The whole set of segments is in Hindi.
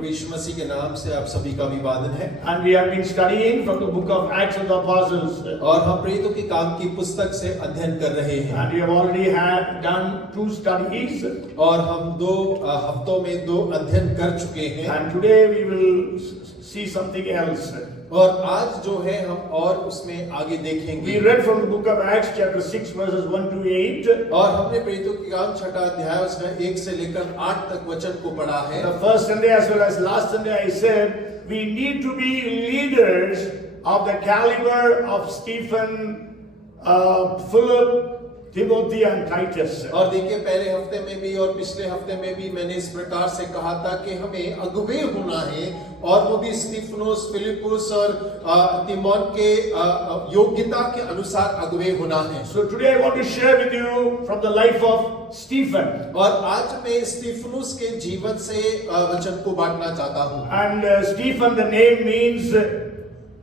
प्रभु यीशु मसीह के नाम से आप सभी का अभिवादन है। And we have been studying from the book of Acts of the Apostles. और हम प्रेरितों के काम की पुस्तक से अध्ययन कर रहे हैं। And we have already done 2 studies. और हम 2 हफ्तों में 2 अध्ययन कर चुके हैं। And today we will see something else. और आज जो है हम और उसमें आगे देखेंगे। We read from the book of Acts chapter 6 verses 1 to 8. और हमने प्रेरितों के काम 6वां अध्याय उसमें 1 से लेकर 8 तक वचन को पढ़ा है। The first Sunday as well as last Sunday I said we need to be leaders of the caliber of Stephen, Philip, Timothy and Titus. और देखिए पहले हफ्ते में भी और पिछले हफ्ते में भी मैंने इस प्रकार से कहा था कि हमें अगुवे होना है और वो भी स्टीफनोस, फिलिपुस और तिमोन के योग्यता के अनुसार अगुवे होना है। So today I want to share with you from the life of Stephen. और आज मैं स्टीफनुस के जीवन से वचन को बांटना चाहता हूँ। And Stephen, the name means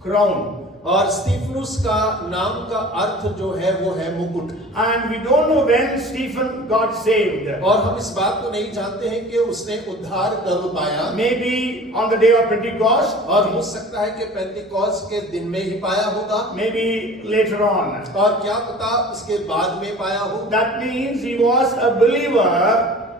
crown. और स्टीफनुस का नाम का अर्थ जो है वो है मुकुट। And we don't know when Stephen got saved. और हम इस बात को नहीं जानते हैं कि उसने उद्धार कब पाया। Maybe on the day of Pentecost. और हो सकता है कि पेंटिकॉस्ट के दिन में ही पाया होगा। Maybe later on. और क्या पता उसके बाद में पाया हो। That means he was a believer,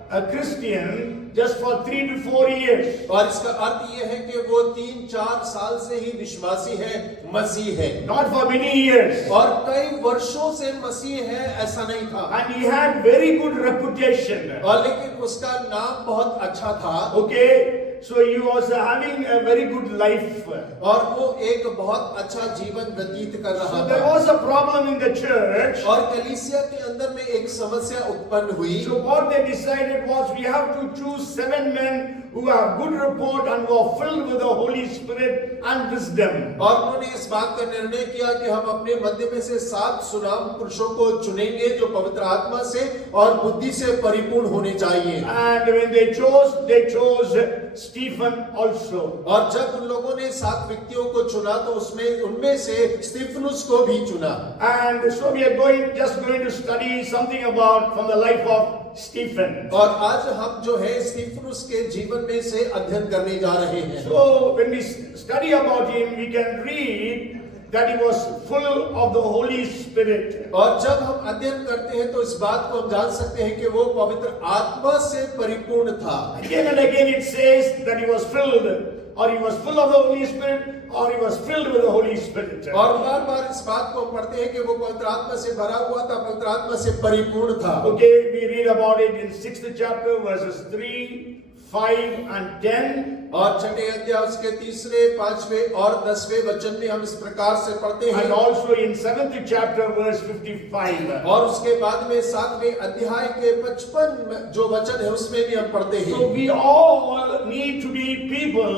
a Christian, just for 3 to 4 years. और इसका अर्थ ये है कि वो 3-4 साल से ही विश्वासी है, मसीह है। Not for many years. और कई वर्षों से मसीह है ऐसा नहीं था। And he had very good reputation. और लेकिन उसका नाम बहुत अच्छा था। Okay. So he was having a very good life. और वो एक बहुत अच्छा जीवन व्यतीत कर रहा So there था। was a problem in the church. और कलीसिया के अंदर में एक समस्या उत्पन्न हुई। So what they decided was we have to choose 7 men who have good report and who are filled with the Holy Spirit and wisdom. और उन्होंने इस बात का निर्णय किया कि हम अपने मध्य में से 7 सुनाम पुरुषों को चुनेंगे जो पवित्र आत्मा से और बुद्धि से परिपूर्ण होने चाहिए। And when they chose Stephen also. और जब उन लोगों ने 7 व्यक्तियों को चुना तो उनमें से स्टीफनुस को भी चुना। And so we are just going to study something about from the life of Stephen. और आज हम जो है स्टीफनुस के जीवन में से अध्ययन करने जा रहे हैं। So when we study about him, we can read that he was full of the Holy Spirit. और जब हम अध्ययन करते हैं तो इस बात को हम जान सकते हैं कि वो पवित्र आत्मा से परिपूर्ण था। Again and again it says that he was filled, or he was full of the Holy Spirit, or he was filled with the Holy Spirit. और बार-बार इस बात को हम पढ़ते हैं कि वो पवित्र आत्मा से भरा हुआ था, पवित्र आत्मा से परिपूर्ण था। Okay, we read about it in 6th chapter verses 3, 5 and 10. और 6वें अध्याय उसके 3, 5वें और 10वें वचन में हम इस प्रकार से पढ़ते हैं। And also in 7th chapter verse 55. और उसके बाद में 7वें अध्याय के 55 जो वचन है उसमें भी हम पढ़ते हैं। So we all need to be people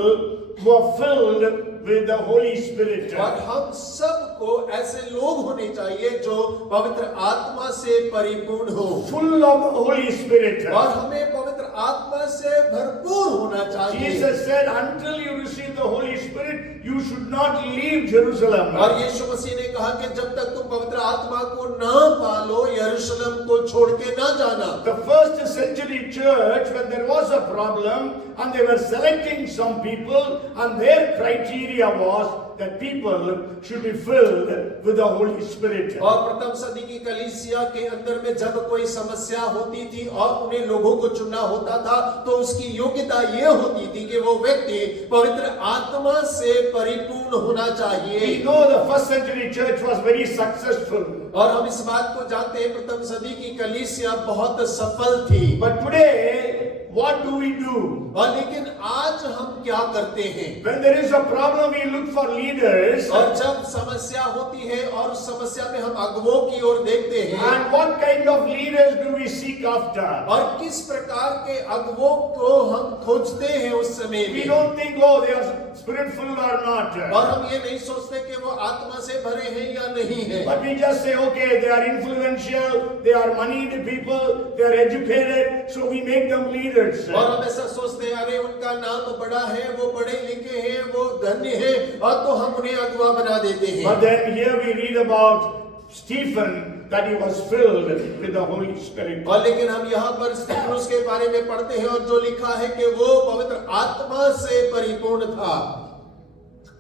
who are filled with the Holy Spirit. और हम सबको ऐसे लोग होने चाहिए जो पवित्र आत्मा से परिपूर्ण हो। Full of the Holy Spirit. और हमें पवित्र आत्मा से भरपूर होना चाहिए। Jesus said, until you receive the Holy Spirit, you should not leave Jerusalem. और यीशु मसीह ने कहा कि जब तक तुम पवित्र आत्मा को ना पालो यरूशलेम को छोड़ के ना जाना। The first century church, when there was a problem and they were selecting some people, and their criteria was that people should be filled with the Holy Spirit. और प्रथम सदी की कलीसिया के अंदर में जब कोई समस्या होती थी और उन्हें लोगों को चुनना होता था तो उसकी योग्यता ये होती थी कि वो व्यक्ति पवित्र आत्मा से परिपूर्ण होना चाहिए। We know the first century church was very successful. और हम इस बात को जानते हैं प्रथम सदी की कलीसिया बहुत सफल थी। But today, what do we do? और लेकिन आज हम क्या करते हैं? When there is a problem, we look for leaders. और जब समस्या होती है और उस समस्या में हम अगुवों की ओर देखते हैं। And what kind of leaders do we seek after? और किस प्रकार के अगुवों को हम खोजते हैं उस समय We में? don't think, oh, they are spirit-filled or not. और हम ये नहीं सोचते कि वो आत्मा से भरे हैं या नहीं है। But we just say, okay, they are influential, they are moneyed people, they are educated, so we make them leaders. और हम ऐसा सोचते हैं अरे उनका नाम बड़ा है, वो पढ़े लिखे हैं, वो धन्य है और तो हम उन्हें अगुवा बना देते हैं। But then here we read about Stephen that he was filled with the Holy Spirit. और लेकिन हम यहाँ पर स्तिफनुस के बारे में पढ़ते हैं और जो लिखा है कि वो पवित्र आत्मा से परिपूर्ण था।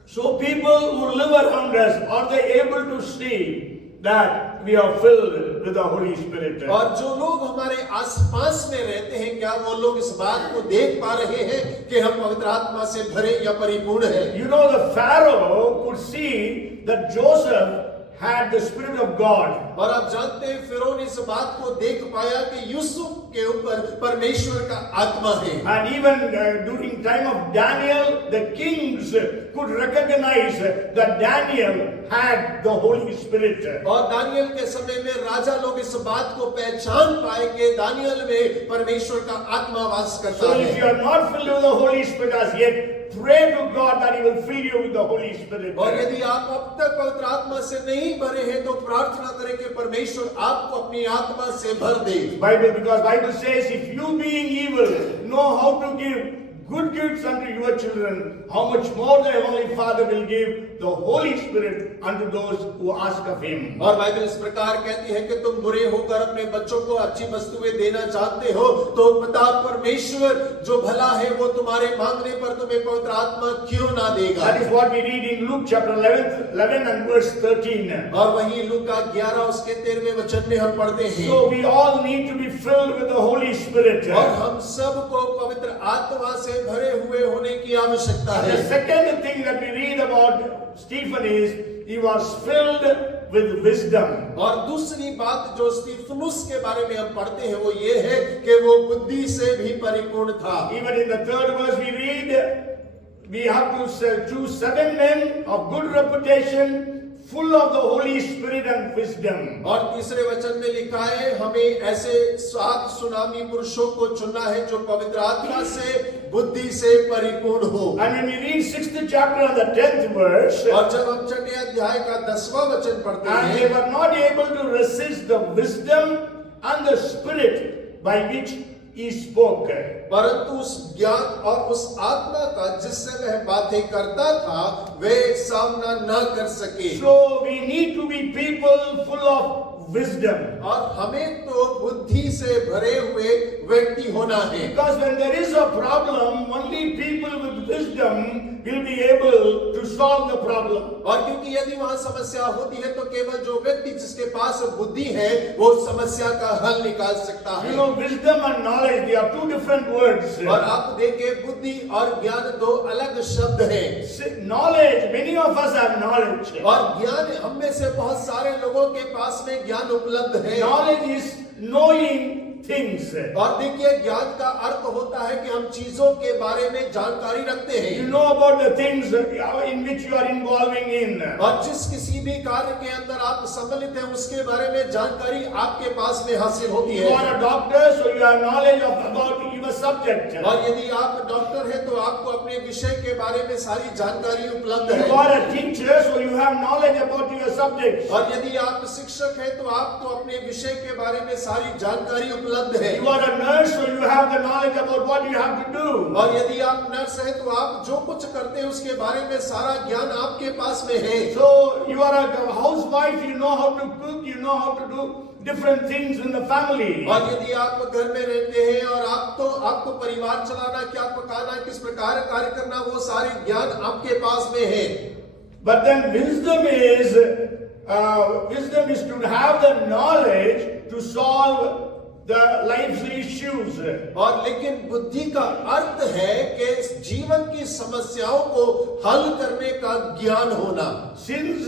So people who live around us, are they able to see that we are filled with the Holy Spirit? और जो लोग हमारे आसपास में रहते हैं, क्या वो लोग इस बात को देख पा रहे हैं कि हम पवित्र आत्मा से भरे या परिपूर्ण हैं? You know, the Pharaoh could see that Joseph had the Spirit of God. और आप जानते हैं फिरौन इस बात को देख पाया कि यूसुफ के ऊपर परमेश्वर का आत्मा है। And even during time of Daniel, the kings could recognize that Daniel had the Holy Spirit. और दानियल के समय में राजा लोग इस बात को पहचान पाए कि दानियल में परमेश्वर का आत्मा वास करता So है। if you are not filled with the Holy Spirit as yet, pray to God that He will fill you with the Holy Spirit. और यदि आप अब तक पवित्र आत्मा से नहीं भरे हैं तो प्रार्थना करें कि परमेश्वर आपको अपनी आत्मा से भर दे। Because Bible says, if you being evil know how to give good gifts unto your children, how much more the Heavenly Father will give the Holy Spirit unto those who ask of Him. और बाइबल इस प्रकार कहती है कि तुम बुरे होकर अपने बच्चों को अच्छी वस्तुएं देना चाहते हो, तो पिता परमेश्वर जो भला है वो तुम्हारे मांगने पर तुम्हें पवित्र आत्मा क्यों ना देगा? That is what we read in Luke chapter 11 and verse 13. और वही लूका 11 उसके 13वें वचन में हम पढ़ते हैं। So we all need to be filled with the Holy Spirit. और हम सबको पवित्र आत्मा से भरे हुए होने की आवश्यकता है। The second thing that we read about Stephen is he was filled with wisdom. और दूसरी बात जो स्तिफनुस के बारे में हम पढ़ते हैं वो ये है कि वो बुद्धि से भी परिपूर्ण था। Even in the third verse we read, we have to choose 7 men of good reputation, full of the Holy Spirit and wisdom. और तीसरे वचन में लिखा है हमें ऐसे 7 सुनामी पुरुषों को चुनना है जो पवित्र आत्मा से बुद्धि से परिपूर्ण हो। And when we read 6th chapter and the 10th verse, और जब हम 6ठे अध्याय का 10वां वचन पढ़ते and they हैं, were not able to resist the wisdom and the spirit by which he spoke. परंतु उस ज्ञान और उस आत्मा का जिससे वह बातें करता था वे सामना न कर सके। So we need to be people full of wisdom. और हमें तो बुद्धि से भरे हुए व्यक्ति होना है। Because when there is a problem, only people with wisdom will be able to solve the problem. और क्योंकि यदि वहां समस्या होती है तो केवल जो व्यक्ति जिसके पास बुद्धि है वो समस्या का हल निकाल सकता है। You know, wisdom and knowledge, they are 2 different words. और आप देखें बुद्धि और ज्ञान 2 अलग शब्द हैं। Knowledge, many of us have knowledge. और ज्ञान हम में से बहुत सारे लोगों के पास में ज्ञान उपलब्ध है। Knowledge is knowing things. और देखिए ज्ञान का अर्थ होता है कि हम चीजों के बारे में जानकारी रखते हैं। You know about the things in which you are involving in. और जिस किसी भी कार्य के अंदर आप सम्मिलित हैं उसके बारे में जानकारी आपके पास में हासिल होती You है। are a doctor, so you have knowledge about your subject. और यदि आप डॉक्टर हैं तो आपको अपने विषय के बारे में सारी जानकारी उपलब्ध है। You are a teacher, so you have knowledge about your subject. और यदि आप शिक्षक हैं तो आपको अपने विषय के बारे में सारी जानकारी उपलब्ध है। You are a nurse, so you have the knowledge about what you have to do. और यदि आप नर्स हैं तो आप जो कुछ करते हैं उसके बारे में सारा ज्ञान आपके पास में है। So you are a housewife, you know how to cook, you know how to do different things in the family. और यदि आप घर में रहते हैं और आपको परिवार चलाना, क्या पकाना, किस प्रकार कार्य करना, वो सारे ज्ञान आपके पास में है। But then wisdom is to have the knowledge to solve the life's issues. और लेकिन बुद्धि का अर्थ है कि जीवन की समस्याओं को हल करने का ज्ञान होना। Since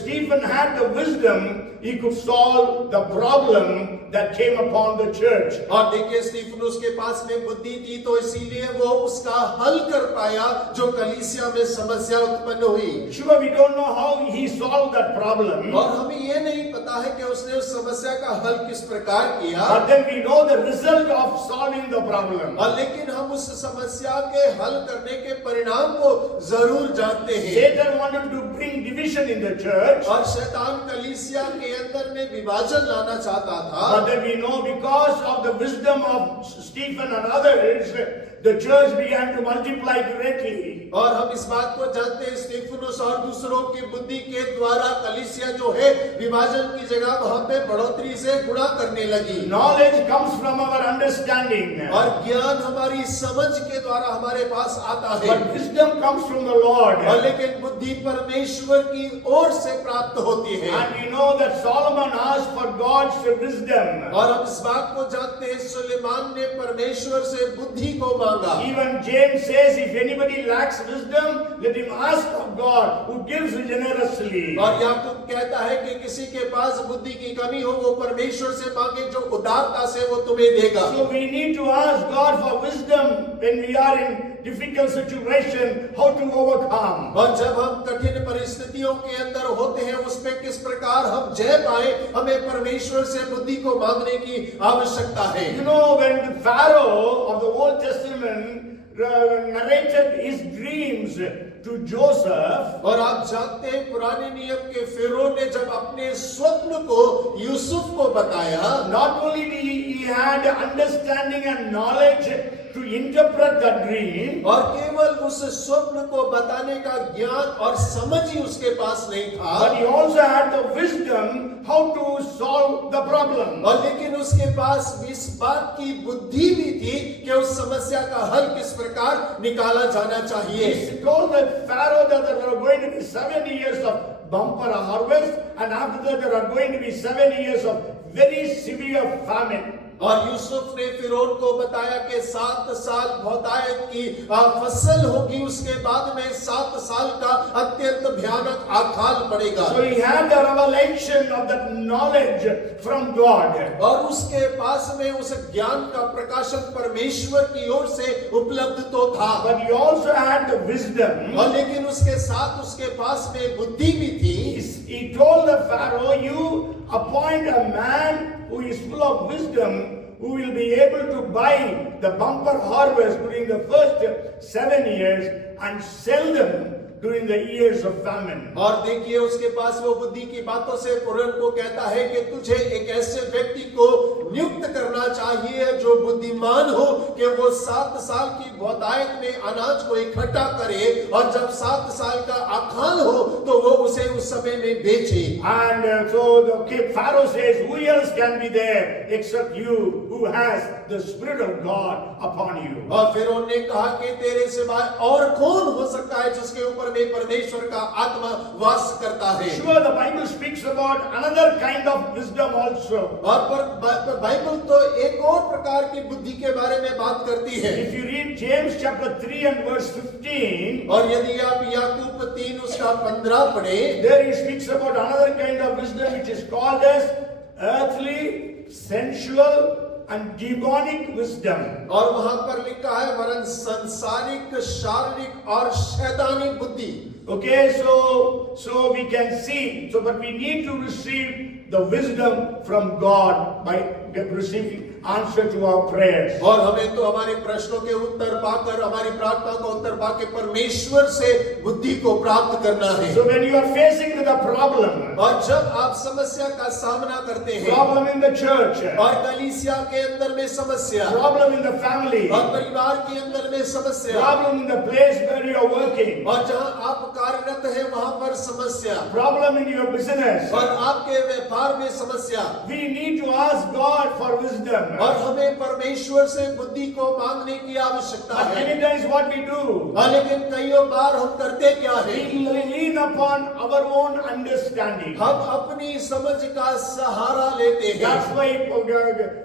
Stephen had the wisdom, he could solve the problem that came upon the church. और देखिए स्तिफनुस के पास में बुद्धि थी तो इसीलिए वो उसका हल कर पाया जो कलीसिया में समस्या उत्पन्न हुई। Sure, we don't know how he solved that problem. और हमें ये नहीं पता है कि उसने उस समस्या का हल किस प्रकार किया। But then we know the result of solving the problem. और लेकिन हम उस समस्या के हल करने के परिणाम को जरूर जानते हैं। Satan wanted to bring division in the church. और शैतान कलीसिया के अंदर में विभाजन लाना चाहता था। But then we know because of the wisdom of Stephen and others, the church began to multiply greatly. और हम इस बात को जानते हैं, स्टेफनुस और दूसरों की बुद्धि के द्वारा कलीसिया जो है विभाजन की जगह वहां पे बढ़ोतरी से गुणा करने लगी। Knowledge comes from our understanding, और ज्ञान हमारी समझ के द्वारा हमारे पास आता है, but wisdom comes from the Lord. और लेकिन बुद्धि परमेश्वर की ओर से प्राप्त होती है। And we know that Solomon asked for God's wisdom. और हम इस बात को जानते हैं, सुलेमान ने परमेश्वर से बुद्धि को मांगा। Even James says, if anybody lacks wisdom, let him ask of God, who gives generously. और याकूब कहता है कि किसी के पास बुद्धि की कमी हो वो परमेश्वर से मांगे, जो उदारता से वो तुम्हें देगा। So we need to ask God for wisdom when we are in difficult situation, how to overcome. और जब हम कठिन परिस्थितियों के अंदर होते हैं, उस पे किस प्रकार हम जय पाए, हमें परमेश्वर से बुद्धि को मांगने की आवश्यकता है। You know, when the Pharaoh of the Old Testament narrated his dreams to Joseph, और आप जानते हैं पुराने नियम के फिरौन ने जब अपने स्वप्न को यूसुफ को बताया, not only did he had understanding and knowledge to interpret the dream, और केवल उस स्वप्न को बताने का ज्ञान और समझ ही उसके पास नहीं था, but he also had the wisdom how to solve the problem. और लेकिन उसके पास इस बात की बुद्धि भी थी कि उस समस्या का हल किस प्रकार निकाला जाना चाहिए। He told the Pharaoh that there are going to be 7 years of bumper harvest, and after that there are going to be 7 years of very severe famine. और यूसुफ ने फिरौन को बताया कि 7 साल बहुतायत की फसल होगी, उसके बाद में 7 साल का अत्यंत भयानक अकाल पड़ेगा। So he had the revelation of that knowledge from God. और उसके पास में उस ज्ञान का प्रकाशन परमेश्वर की ओर से उपलब्ध तो था, But he also had the wisdom. और लेकिन उसके साथ उसके पास में बुद्धि भी थी। He told the Pharaoh, you appoint a man who is full of wisdom, who will be able to buy the bumper harvest during the first 7 years and sell them during the years of famine. और देखिए उसके पास वो बुद्धि की बातों से फिरौन को कहता है कि तुझे एक ऐसे व्यक्ति को नियुक्त करना चाहिए जो बुद्धिमान हो, कि वो 7 साल की बहुतायत में अनाज को इकट्ठा करे, और जब 7 साल का अकाल हो तो वो उसे उस समय में बेचे। And so the Pharaoh says, who else can be there except you, who has the Spirit of God upon you? और फिरौन ने कहा कि तेरे सिवाय और कौन हो सकता है जिसके ऊपर में परमेश्वर का आत्मा वास करता है। Sure, the Bible speaks about another kind of wisdom also. और पर बाइबल तो एक और प्रकार की बुद्धि के बारे में बात करती है। If you read James chapter 3 and verse 15, और यदि आप याकूब 3 उसका 15 पढ़े, there he speaks about another kind of wisdom which is called as earthly, sensual and demonic wisdom. और वहां पर लिखा है वरन संसारिक, शारीरिक और शैतानी बुद्धि। Okay, so we can see, but we need to receive the wisdom from God by receiving answer to our prayers. और हमें तो हमारे प्रश्नों के उत्तर पाकर, हमारी प्रार्थना का उत्तर पाकर परमेश्वर से बुद्धि को प्राप्त करना है। So when you are facing with a problem, और जब आप समस्या का सामना करते हैं, problem in the church, और कलीसिया के अंदर में समस्या, problem in the family, और परिवार के अंदर में समस्या, problem in the place where you are working, और जहां आप कार्यरत हैं वहां पर समस्या, problem in your business, और आपके व्यापार में समस्या, we need to ask God for wisdom. और हमें परमेश्वर से बुद्धि को मांगने की आवश्यकता But है। many times what we do, लेकिन कई बार हम करते क्या है, we lean upon our own understanding. हम अपनी समझ का सहारा लेते हैं। That's why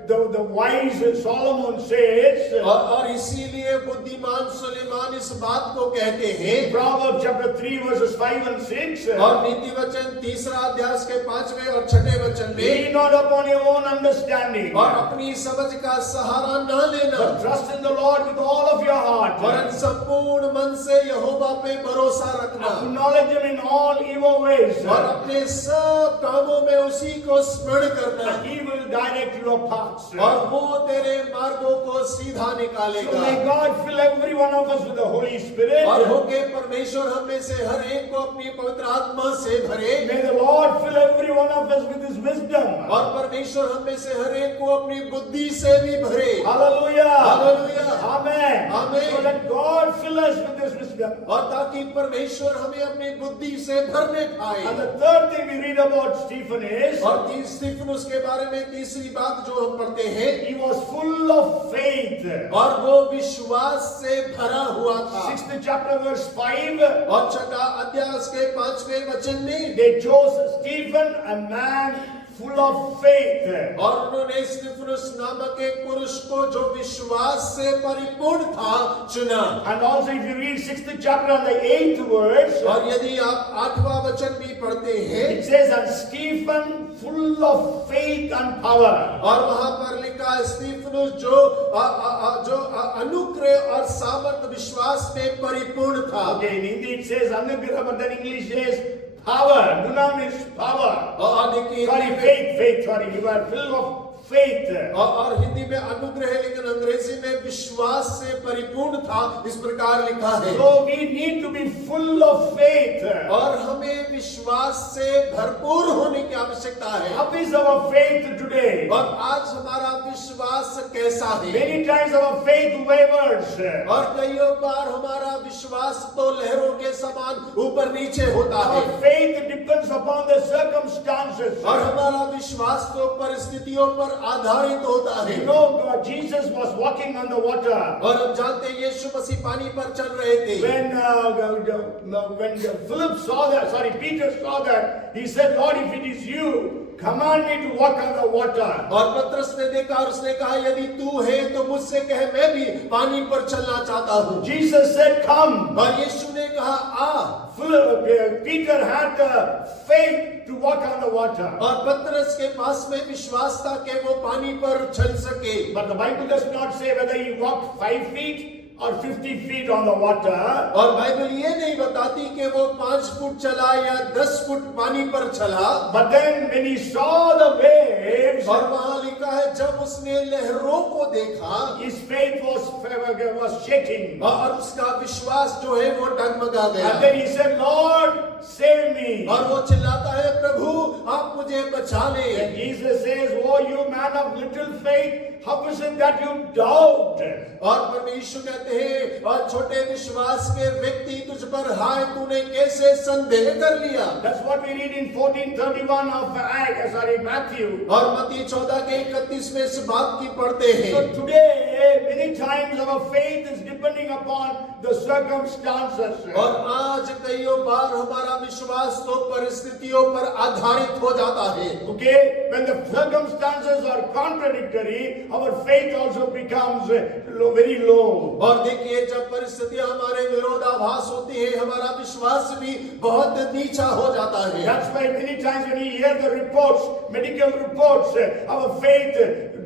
the wise Solomon says, और इसीलिए बुद्धिमान सुलेमान इस बात को कहते हैं, Proverbs chapter 3 verses 5 and 6, और नीति वचन 3 अध्याय के 5वें और 6वें वचन में, lean not upon your own understanding, और अपनी समझ का सहारा न लेना, but trust in the Lord with all of your heart. वरन संपूर्ण मन से यहोवा पे भरोसा रखना, Acknowledge him in all evil ways, और अपने सब कामों में उसी को स्मरण करना, and he will direct your paths. और वो तेरे मार्गों को सीधा So निकालेगा। may God fill every one of us with the Holy Spirit. और होके परमेश्वर हम में से हर एक को अपनी पवित्र आत्मा से भरे, May the Lord fill every one of us with his wisdom. और परमेश्वर हम में से हर एक को अपनी बुद्धि से भी भरे। Hallelujah. Hallelujah. Amen. Amen. So let God fill us with this wisdom. और ताकि परमेश्वर हमें अपनी बुद्धि से भरने पाए। And the third thing we read about Stephen is और स्तिफनुस के बारे में तीसरी बात जो हम पढ़ते हैं, he was full of faith. और वो विश्वास से भरा हुआ था। 6th chapter verse 5. और छठा अध्याय के 5वें वचन में They chose Stephen, a man full of faith. और उन्होंने स्तिफनुस नामक एक पुरुष को जो विश्वास से परिपूर्ण था चुना। And also if you read 6th chapter and the 8th verse, और यदि आप 8वां वचन भी पढ़ते हैं, it says, and Stephen full of faith and power. और वहां पर लिखा है स्तिफनुस जो अनुग्रह और सामर्थ विश्वास में परिपूर्ण था। Okay, in Hindi it says anugrah, but then English says power. Dunamis, power. और देखिए Sorry, faith, sorry. You are full of faith. और हिंदी में अनुग्रह है, लेकिन अंग्रेजी में विश्वास से परिपूर्ण था, इस प्रकार लिखा है। So we need to be full of faith. और हमें विश्वास से भरपूर होने की आवश्यकता है। How is our faith today? और आज हमारा विश्वास कैसा है? Many times our faith wavers. और कई बार हमारा विश्वास तो लहरों के समान ऊपर नीचे होता है। Our faith depends upon the circumstances. और हमारा विश्वास तो परिस्थितियों पर आधारित होता है। You know, Jesus was walking on the water. और हम जानते हैं यीशु मसीह पानी पर चल रहे थे। When Philip saw that, Peter saw that, he said, Lord, if it is you, command me to walk on the water. और पतरस ने देखा और उसने कहा यदि तू है तो मुझसे कहे, मैं भी पानी पर चलना चाहता हूँ। Jesus said, come. और यीशु ने कहा आ। Peter had the faith to walk on the water. और पतरस के पास में विश्वास था कि वो पानी पर चल सके। But the Bible does not say whether he walked 5 feet or 50 feet on the water. और बाइबल ये नहीं बताती कि वो 5 फुट चला या 10 फुट पानी पर चला। But then when he saw the waves, और वहां लिखा है जब उसने लहरों को देखा, his faith was shaking. और उसका विश्वास जो है वो डगमगा गया। And then he said, Lord, save me. और वो चिल्लाता है, प्रभु आप मुझे बचा ले। And Jesus says, oh you man of little faith, how is it that you doubt? और परमेश्वर कहते हैं, और छोटे विश्वास के व्यक्ति तुझ पर हाय तूने कैसे संदेह कर लिया। That's what we read in 14:31 of Matthew. और मत्ती 14 के 31 में इस बात की पढ़ते हैं। So today many times our faith is depending upon the circumstances. और आज कई बार हमारा विश्वास तो परिस्थितियों पर आधारित हो जाता है। Okay, when the circumstances are contradictory, our faith also becomes very low. और देखिए जब परिस्थितियां हमारे विरोधाभास होती है, हमारा विश्वास भी बहुत नीचा हो जाता है। That's why many times when we hear the reports, medical reports, our faith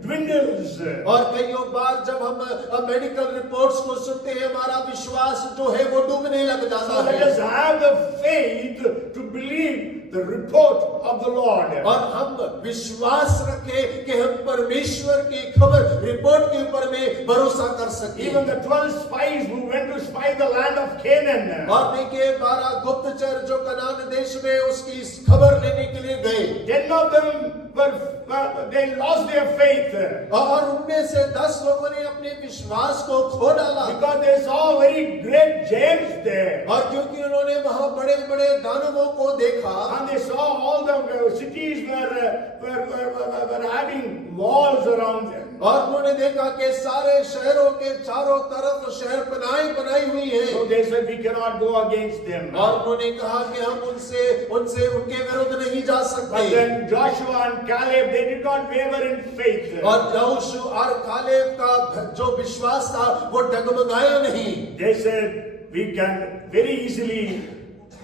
dwindles. और कई बार जब हम मेडिकल रिपोर्ट्स को सुनते हैं, हमारा विश्वास जो है वो डूबने लग जाता So let है। us have the faith to believe the report of the Lord. और हम विश्वास रखें कि हम परमेश्वर की खबर रिपोर्ट के ऊपर में भरोसा कर सकें। Even the 12 spies who went to spy the land of Canaan, और देखिए 12 गुप्तचर जो कनान देश में उसकी खबर लेने के लिए गए, 10 of them they lost their faith और उनमें से 10 लोगों ने अपने विश्वास को खो डाला, because they saw very great giants there. और क्योंकि उन्होंने वहां बड़े बड़े दानवों को देखा, And they saw all the cities were having walls around them. और उन्होंने देखा कि सारे शहरों के चारों तरफ शहर बनाई हुई है। So they said, we cannot go against them. और उन्होंने कहा कि हम उनके विरुद्ध नहीं जा But सकते। then Joshua and Caleb, they did not waver in faith. और यहोशू और कालेब का जो विश्वास था वो डगमगाया नहीं। They said, we can very easily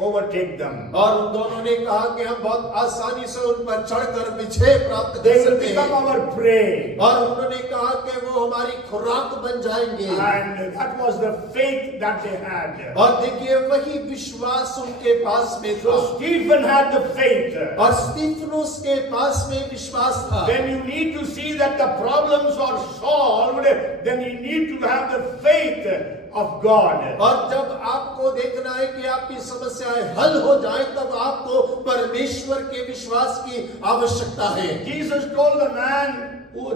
overtake them. और उन दोनों ने कहा कि हम बहुत आसानी से उन पर चढ़कर विजय प्राप्त They कर will सकते become हैं। our prey. और उन्होंने कहा कि वो हमारी खुराक बन जाएंगे। And that was the faith that they had. और देखिए वही विश्वास उनके पास में था। So Stephen had the faith. और स्तिफनुस के पास में विश्वास था। When you need to see that the problems are solved, then you need to have the faith of God. और जब आपको देखना है कि आपकी समस्याएं हल हो जाए, तब आपको परमेश्वर के विश्वास की आवश्यकता है। Jesus told the man,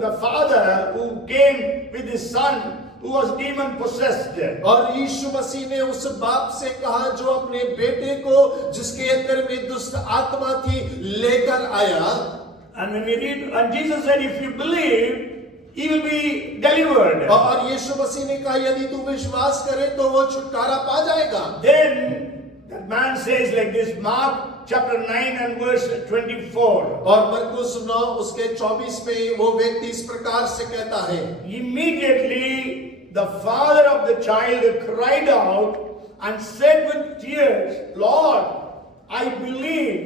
the father who came with his son who was demon possessed. और यीशु मसीह ने उस बाप से कहा जो अपने बेटे को, जिसके अंदर में दुष्ट आत्मा थी, लेकर आया। And when we read, and Jesus said, if you believe, he will be delivered. और यीशु मसीह ने कहा यदि तू विश्वास करे तो वो छुटकारा पा जाएगा। Then that man says like this, Mark chapter 9 and verse 24. और मरकुस 9 उसके 24 में वो व्यक्ति इस प्रकार से कहता है, Immediately the father of the child cried out and said with tears, Lord, I believe,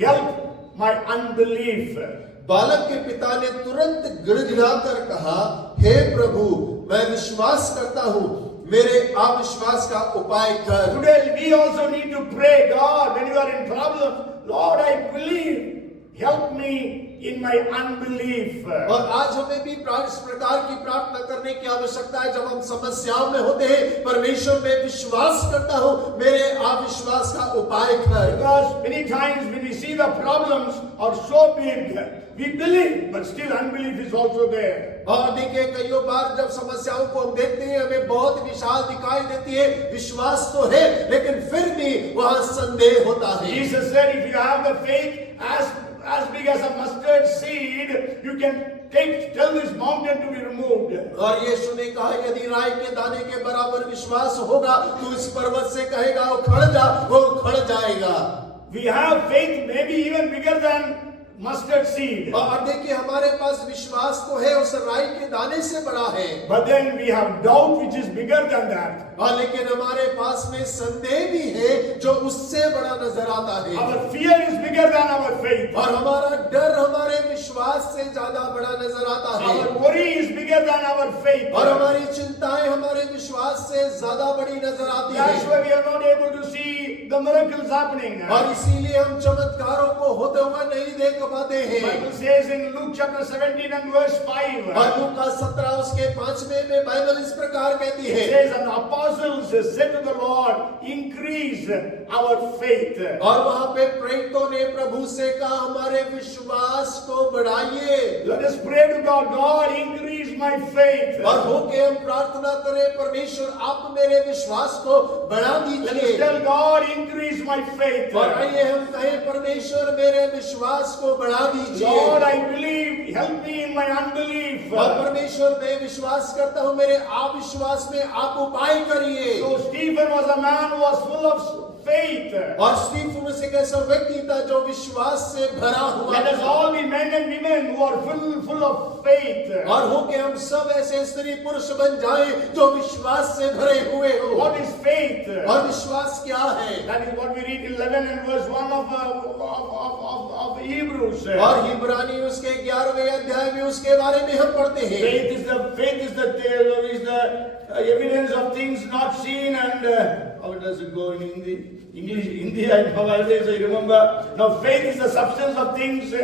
help my unbelief. बालक के पिता ने तुरंत गिड़गिड़ाकर कहा, हे प्रभु, मैं विश्वास करता हूँ, मेरे अविश्वास का उपाय कर। Today we also need to pray, God, when you are in problem, Lord, I believe, help me in my unbelief. और आज हमें भी इस प्रकार की प्रार्थना करने की आवश्यकता है। जब हम समस्याओं में होते हैं, परमेश्वर में विश्वास करता हूँ, मेरे अविश्वास का उपाय कर। Because many times when we see the problems are so big, we believe, but still unbelief is also there. और देखिए कई बार जब समस्याओं को हम देखते हैं, हमें बहुत विशाल दिखाई देती है, विश्वास तो है, लेकिन फिर भी वहाँ संदेह होता है। Jesus said, if you have the faith as big as a mustard seed, you can tell this mountain to be removed. और यीशु ने कहा यदि राई के दाने के बराबर विश्वास होगा तो इस पर्वत से कहेगा वो खड़ जा, वो खड़ जाएगा। We have faith maybe even bigger than mustard seed. और देखिए हमारे पास विश्वास तो है, उस राई के दाने से बड़ा है। But then we have doubt which is bigger than that. और लेकिन हमारे पास में संदेह भी है जो उससे बड़ा नजर आता है। Our fear is bigger than our faith. और हमारा डर हमारे विश्वास से ज्यादा बड़ा नजर आता है। Our worry is bigger than our faith. और हमारी चिंताएं हमारे विश्वास से ज्यादा बड़ी नजर आती है। That's why we are not able to see the miracles happening. और इसीलिए हम चमत्कारों को होते हुए नहीं देख पाते हैं। Bible says in Luke chapter 17 and verse 5. और लूका 17 उसके 5वें में बाइबल इस प्रकार कहती है। It says, and the apostles said to the Lord, increase our faith. और वहाँ पे प्रेरितों ने प्रभु से कहा हमारे विश्वास को बढ़ाइए। Let us pray to God, God increase my faith. और होके हम प्रार्थना करें परमेश्वर आप मेरे विश्वास को बढ़ा Let us दीजिए। tell God increase my faith. और आइए हम कहें परमेश्वर मेरे विश्वास को बढ़ा दीजिए। Lord, I believe, help me in my unbelief. और परमेश्वर मैं विश्वास करता हूँ, मेरे अविश्वास में आप उपाय करिए। So Stephen was a man who was full of faith. और स्टीफनुस एक ऐसा व्यक्ति था जो विश्वास से भरा हुआ Let us था। all be men and women who are full of faith. और हो के हम सब ऐसे स्त्री पुरुष बन जाएं जो विश्वास से भरे हुए हो। What is faith? और विश्वास क्या है? That is what we read in 11 and verse 1 of Hebrews. और इब्रानी उसके 11वें अध्याय में उसके बारे में हम पढ़ते हैं। Faith is the evidence of things not seen, and how does it go in Hindi I know always I remember. Now faith is the substance of things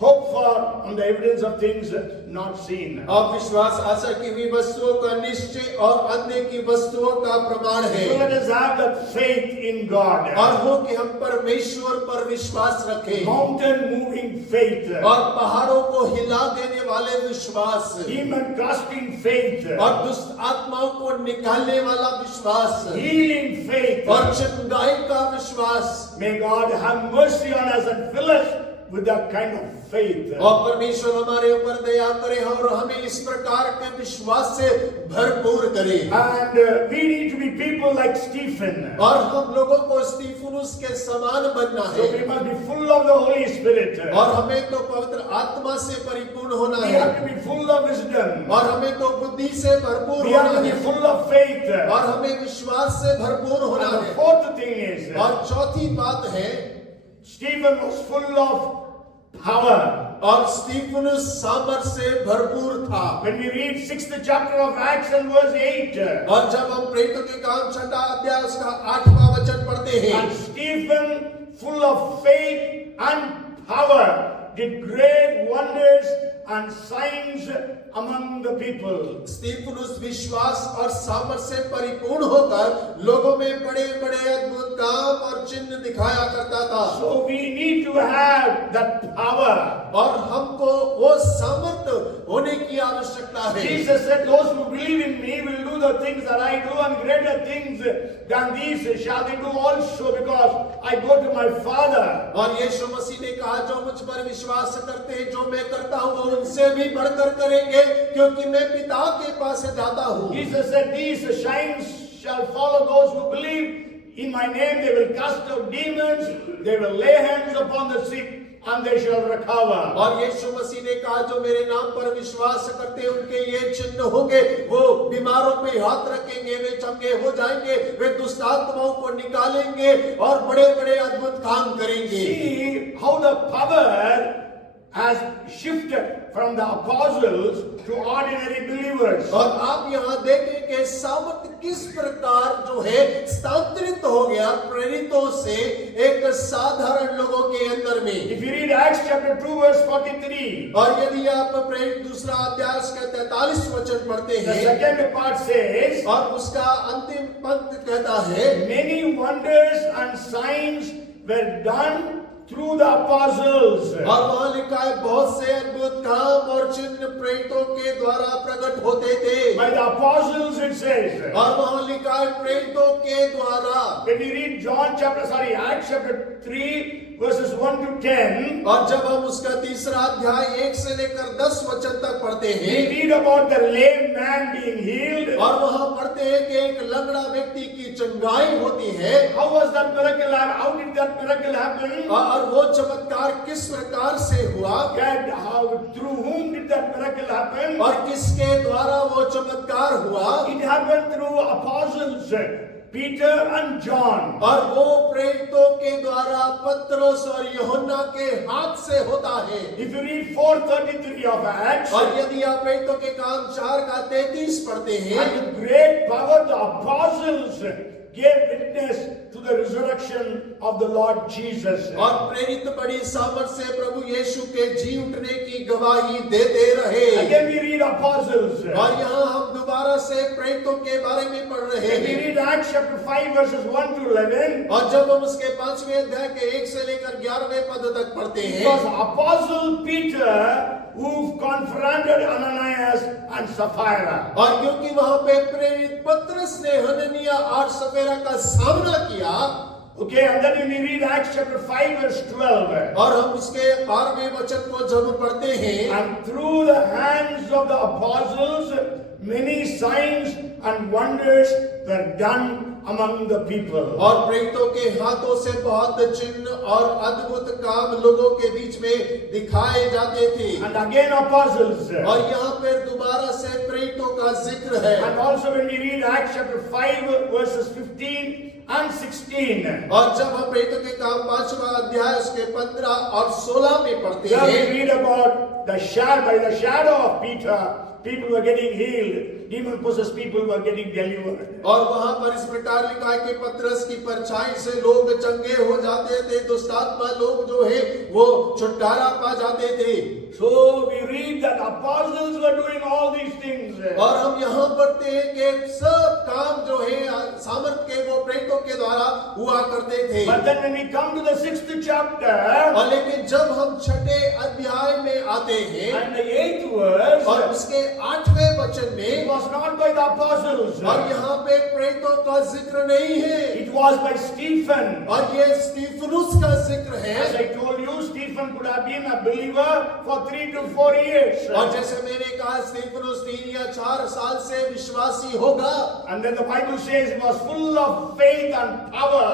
hoped for and the evidence of things not seen. अब विश्वास आशा की हुई वस्तुओं का निश्चय और अन्य की वस्तुओं का प्रमाण है। So let us have that faith in God. और हो कि हम परमेश्वर पर विश्वास रखें। Mountain moving faith. और पहाड़ों को हिला देने वाले विश्वास। Demon casting faith. और दुष्ट आत्माओं को निकालने वाला विश्वास। Healing faith. और चंगाई का विश्वास। May God have mercy on us and fill us with that kind of faith. और परमेश्वर हमारे ऊपर दया करे और हमें इस प्रकार के विश्वास से भरपूर करे। And we need to be people like Stephen. और हम लोगों को स्टीफनुस के समान बनना So है। we must be full of the Holy Spirit. और हमें तो पवित्र आत्मा से परिपूर्ण होना We है। have to be full of wisdom. और हमें तो बुद्धि से भरपूर We have होना to be है। full of faith. और हमें विश्वास से भरपूर होना And the है। fourth thing is, और चौथी बात है, Stephen was full of power. और स्टीफनुस सामर्थ से भरपूर था। When we read 6th chapter of Acts and verse 8, और जब हम प्रेरितों के काम 6वां अध्याय उसका 8वां वचन पढ़ते हैं, and Stephen, full of faith and power, did great wonders and signs among the people. स्तिफनुस विश्वास और सामर्थ से परिपूर्ण होकर लोगों में बड़े बड़े अद्भुत काम और चिन्ह दिखाया करता था। So we need to have that power. और हमको वो सामर्थ होने की आवश्यकता है। Jesus said, "Those who believe in me will do the things that I do, and greater things than these shall they do also, because I go to my Father." और यीशु मसीह ने कहा, जो मुझ पर विश्वास करते हैं, जो मैं करता हूँ वो उनसे भी बढ़कर करेंगे, क्योंकि मैं पिता के पास जाता हूँ। Jesus said, "These signs shall follow those who believe in my name. They will cast out demons, they will lay hands upon the sick, and they shall recover." और यीशु मसीह ने कहा, जो मेरे नाम पर विश्वास करते हैं उनके ये चिन्ह होंगे, वो बीमारों पे हाथ रखेंगे, वे चंगे हो जाएंगे, वे दुष्ट आत्माओं को निकालेंगे और बड़े बड़े अद्भुत काम करेंगे। See how the power has shifted from the apostles to ordinary believers. और आप यहाँ देखें कि सामर्थ किस प्रकार जो है स्थानांतरित हो गया प्रेरितों से एक साधारण लोगों के अंदर में। If you read Acts chapter 2 verse 43, और यदि आप प्रेरित दूसरा अध्याय उसका 43 वचन पढ़ते the हैं, second part says, और उसका अंतिम पंक्ति कहता है, "Many wonders and signs were done through the apostles." और वहां लिखा है, बहुत से अद्भुत काम और चिन्ह प्रेरितों के द्वारा प्रकट होते थे। By the apostles it says. और वहां लिखा है प्रेरितों के द्वारा। When you read Acts chapter 3 verses 1 to 10, और जब हम उसका तीसरा अध्याय 1 से लेकर 10 वचन तक पढ़ते we हैं, read about the lame man being healed. और वहां पढ़ते हैं कि एक लंगड़ा व्यक्ति की चंगाई होती है। How was that miracle? How did that miracle happen? और वो चमत्कार किस प्रकार से हुआ, Through whom did that miracle happen? और किसके द्वारा वो चमत्कार हुआ? It happened through apostles, Peter and John. और वो प्रेरितों के द्वारा पतरस और यूहन्ना के हाथ से होता है। If you read 4:33 of Acts, और यदि आप प्रेरितों के काम 4 का 33 पढ़ते हैं, and with great power the apostles gave witness to the resurrection of the Lord Jesus. और प्रेरित बड़ी सामर्थ से प्रभु यीशु के जी उठने की गवाही देते रहे। Again we read apostles. और यहाँ हम दोबारा से प्रेरितों के बारे में पढ़ रहे When we हैं। read Acts chapter 5 verses 1 to 11, और जब हम उसके 5वें अध्याय के 1 से लेकर 11वें पद तक पढ़ते it हैं, was Apostle Peter who confronted Ananias and Sapphira. और क्योंकि वहां पे प्रेरित पतरस ने हननिया और सफेरा का सामना किया, Okay, and then when we read Acts chapter 5 verse 12, और हम उसके 12वें वचन को जब पढ़ते हैं, and through the hands of the apostles many signs and wonders were done among the people. और प्रेरितों के हाथों से बहुत चिन्ह और अद्भुत काम लोगों के बीच में दिखाए जाते थे। And again apostles. और यहाँ पर दोबारा से प्रेरितों का जिक्र है। And also when we read Acts chapter 5 verses 15 and 16. और जब हम प्रेरितों के काम 5वां अध्याय उसके 15 और 16 में पढ़ते There we हैं, read about by the shadow of Peter, people were getting healed, demon possessed people were getting delivered. और वहां पर इस प्रकार लिखा है कि पतरस की परछाई से लोग चंगे हो जाते थे, दुष्टात्मा लोग जो है वो छुटकारा पा जाते थे। So we read that apostles were doing all these things. और हम यहाँ पढ़ते हैं कि सब काम जो है सामर्थ के वो प्रेरितों के द्वारा हुआ करते थे। But then when we come to the 6th chapter और लेकिन जब हम 6ठे अध्याय में आते हैं and the 8th verse, और उसके 8वें वचन it में, was not by the apostles. और यहाँ पे प्रेरितों का जिक्र नहीं है, It was by Stephen. और ये स्तिफनुस का जिक्र है। As I told you, Stephen could have been a believer for 3 to 4 years. और जैसे मैंने कहा स्तिफनुस 3 या 4 साल से विश्वासी होगा। And then the Bible says he was full of faith and power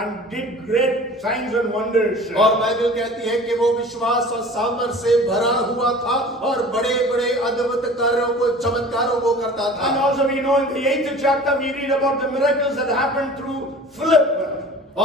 and did great signs and wonders. और बाइबल कहती है कि वो विश्वास और सामर्थ से भरा हुआ था और बड़े बड़े अद्भुत कार्यों को चमत्कारों को करता था। And also we know in the 8th chapter we read about the miracles that happened through Philip.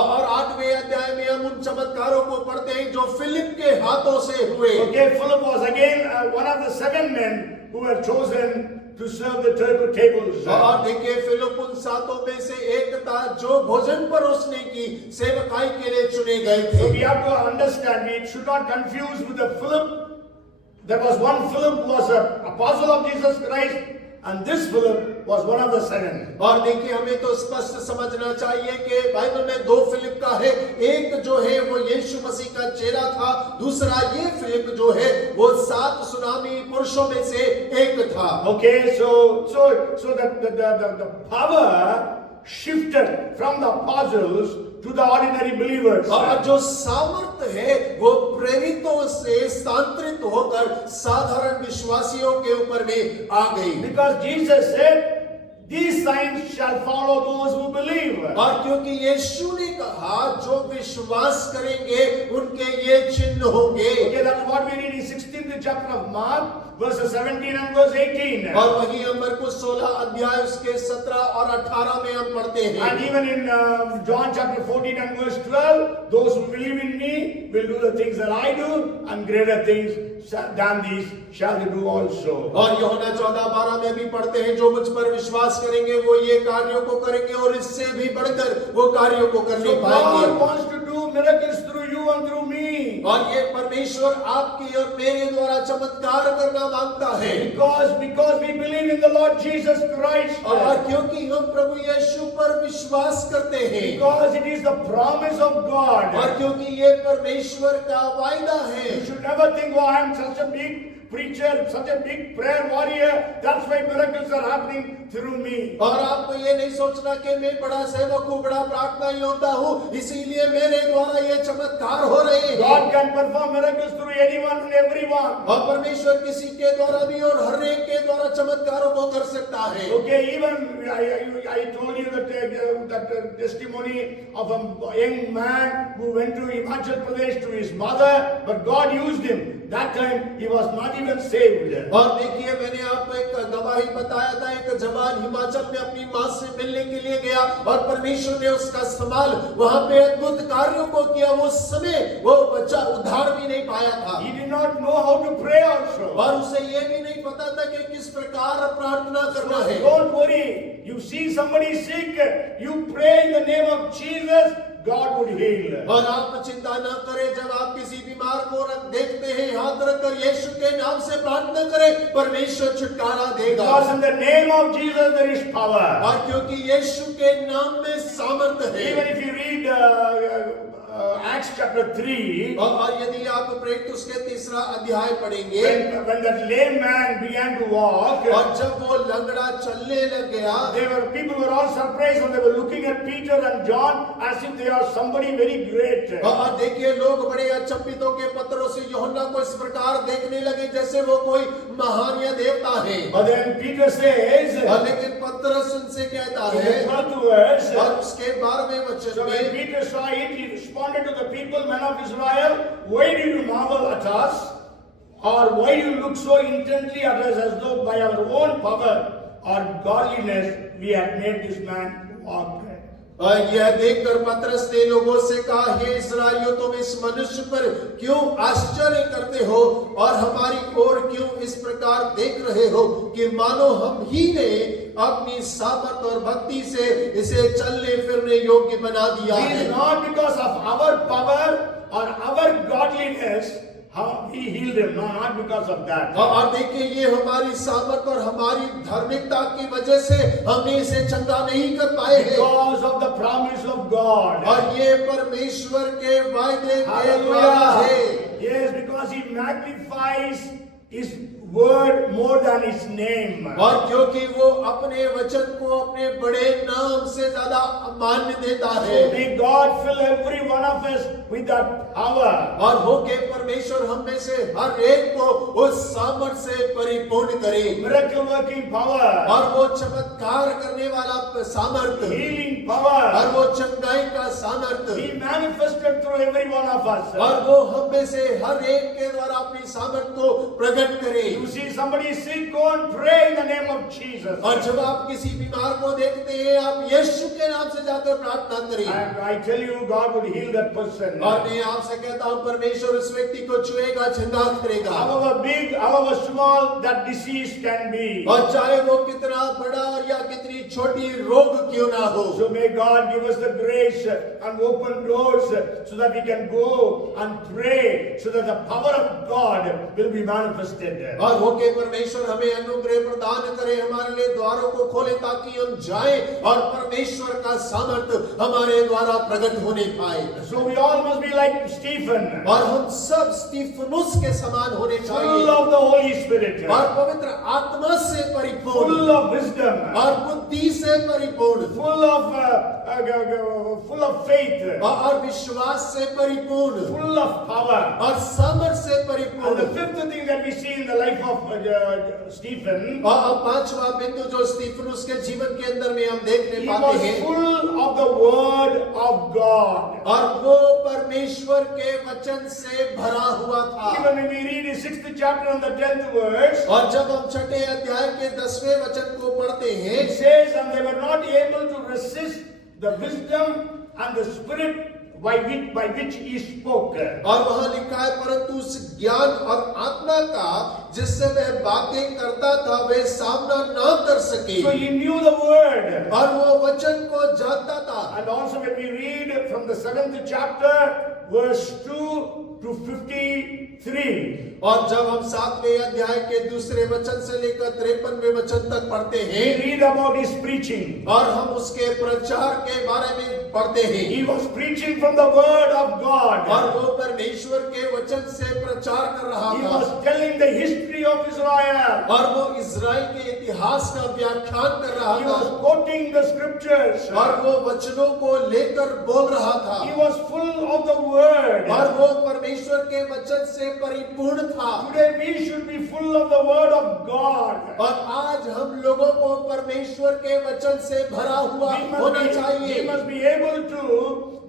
और 8वें अध्याय में हम उन चमत्कारों को पढ़ते हैं जो फिलिप के हाथों से हुए। Okay, Philip was again one of the 7 men who were chosen to serve the tables. और देखिए फिलिप उन 7 में से एक था जो भोजन परोसने की सेवकाई के लिए चुने गए So थे। we have to understand, we should not confuse with the Philip There was one Philip who was an apostle of Jesus Christ, and this Philip was one of the 7. और देखिए हमें तो स्पष्ट समझना चाहिए कि बाइबल में 2 फिलिप का है, एक जो है वो यीशु मसीह का चेला था, दूसरा ये फिलिप जो है वो 7 सुनामी पुरुषों में से एक था. Okay, so the power shifted from the apostles to the ordinary believers. और जो सामर्थ है वो प्रेरितों से स्थानांतरित होकर साधारण विश्वासियों के ऊपर में आ गई. Because Jesus said, these signs shall follow those who believe. और क्योंकि यीशु ने कहा जो विश्वास करेंगे उनके ये चिन्ह होंगे. Okay, that's what we read in 16th chapter of Mark, verses 17 and verse 18. और वही हम मरकुस 16 अध्याय उसके 17 और 18 में हम पढ़ते हैं. And even in John chapter 14 and verse 12, those who believe in me will do the things that I do, and greater things than these shall they do also. और यूहन्ना 14:12 में भी पढ़ते हैं, जो मुझ पर विश्वास करेंगे वो ये कार्यों को करेंगे और इससे भी बढ़कर वो कार्यों को करने So पाएंगे. God wants to do miracles through you and through me. और ये परमेश्वर आपकी और मेरे द्वारा चमत्कार करना मांगता है. Because we believe in the Lord Jesus Christ. और क्योंकि हम प्रभु यीशु पर विश्वास करते हैं. Because it is the promise of God. और क्योंकि ये परमेश्वर का वायदा है. You should never think, oh, I am such a big preacher, such a big prayer warrior, that's why miracles are happening through me. और आपको ये नहीं सोचना कि मैं बड़ा सेवक हूँ, बड़ा प्रार्थना योद्धा हूँ, इसीलिए मेरे द्वारा ये चमत्कार हो रहे हैं. God can perform miracles through anyone and everyone. और परमेश्वर किसी के द्वारा भी और हर एक के द्वारा चमत्कारों को कर सकता है. Okay, even I told you that testimony of a young man who went to Himachal Pradesh to his mother, but God used him. That time he was not even saved. और देखिए मैंने आपको एक गवाही बताया था, एक जवान हिमाचल में अपनी माँ से मिलने के लिए गया और परमेश्वर ने उसका इस्तेमाल वहां पे अद्भुत कार्यों को किया. वो समय वो बच्चा उद्धार भी नहीं पाया था. He did not know how to pray also. और उसे ये भी नहीं पता था कि किस प्रकार प्रार्थना करना है. Don't worry. You see somebody sick, you pray in the name of Jesus, God would heal. और आप चिंता न करें, जब आप किसी बीमार को देखते हैं हाथ रखकर यीशु के नाम से प्रार्थना करें, परमेश्वर छुटकारा देगा. Because in the name of Jesus there is power. और क्योंकि यीशु के नाम में सामर्थ है. Even if you read Acts chapter 3, और यदि आप प्रेरित उसके 3रा अध्याय पढ़ेंगे, when that lame man began to walk, और जब वो लंगड़ा चलने लग गया, people were all surprised and they were looking at Peter and John as if they are somebody very great. और देखिए लोग बड़े अचंभित होकर पतरस और यूहन्ना को इस प्रकार देखने लगे जैसे वो कोई महान या देवता है. But then Peter says, लेकिन पतरस उनसे कहता in है, the 12th verse, और उसके 12वें वचन so when में, Peter saw it, he responded to the people, men of Israel, why do you marvel at us? Or why do you look so intently at us as though by our own power or godliness we had made this man walk? और यह देखकर पतरस ने लोगों से कहा, हे इस्राएलियों, तुम इस मनुष्य पर क्यों आश्चर्य करते हो और हमारी ओर क्यों इस प्रकार देख रहे हो कि मानो हम ही ने अपनी सामर्थ और भक्ति से इसे चलने फिरने योग्य बना दिया It है. is not because of our power or our godliness how he healed him, no, not because of that. और देखिए ये हमारी सामर्थ और हमारी धार्मिकता की वजह से हमने इसे चंगा नहीं कर पाए हैं. Because of the promise of God. और ये परमेश्वर के वायदे के द्वारा Hallelujah. है. Yes, because he magnifies his word more than his name. और क्योंकि वो अपने वचन को अपने बड़े नाम से ज्यादा मान्य देता है. So may God fill every one of us with that power. और हो के परमेश्वर हम में से हर एक को उस सामर्थ से परिपूर्ण करे. Miracle working power. और वो चमत्कार करने वाला सामर्थ, Healing power. और वो चंगाई का सामर्थ, He manifested through every one of us. और वो हम में से हर एक के द्वारा अपनी सामर्थ को प्रकट करे. You see somebody sick, go and pray in the name of Jesus. और जब आप किसी बीमार को देखते हैं, आप यीशु के नाम से जाकर प्रार्थना करें. And I tell you, God would heal that person. और मैं आपसे कहता हूँ परमेश्वर उस व्यक्ति को छुएगा, चंगा करेगा. However big, however small that disease can be. और चाहे वो कितना बड़ा या कितनी छोटी रोग क्यों ना हो. So may God give us the grace and open doors so that we can go and pray so that the power of God will be manifested manifested. और हो के परमेश्वर हमें अनुग्रह प्रदान करे, हमारे लिए द्वारों को खोले ताकि हम जाएं और परमेश्वर का सामर्थ्य हमारे द्वारा प्रकट होने पाए। So we all must be like Stephen, और हम सब स्टीफनुस के समान होने full चाहिए of the Holy Spirit, और पवित्र आत्मा से परिपूर्ण full of wisdom, और बुद्धि से परिपूर्ण full of faith, और विश्वास से परिपूर्ण full of power. और सामर्थ से And the परिपूर्ण। fifth thing that we see in the life of Stephen, और पांचवा बिंदु जो स्टीफनुस के जीवन के अंदर में हम देखने he पाते was हैं, full of the word of God. और वो परमेश्वर के वचन से भरा हुआ था। Even when we read the 6th chapter and the 10th verse, और जब हम छठे अध्याय के 10वें वचन को पढ़ते हैं, it says, and they were not able to resist the wisdom and the spirit by which he spoke. और वहां लिखा है, परंतु उस ज्ञान और आत्मा का जिससे वह बातें करता था वे सामना न कर सके। So he knew the word. और वो वचन को जानता था। And also when we read from the 7th chapter, verse 2 to 53, और जब हम 7वें अध्याय के दूसरे वचन से लेकर 53वें वचन तक पढ़ते we हैं read about his preaching. और हम उसके प्रचार के बारे में पढ़ते हैं, He was preaching from the word of God. और वो परमेश्वर के वचन से प्रचार कर रहा He था, was telling the history of Israel. और वो इज़राइल के इतिहास का व्याख्यान कर रहा He था, was quoting the scriptures. और वो वचनों को लेकर बोल रहा था, He was full of the word. और वो परमेश्वर के वचन से परिपूर्ण था। Today we should be full of the word of God. और आज हम लोगों को परमेश्वर के वचन से भरा हुआ होना We चाहिए, must be able to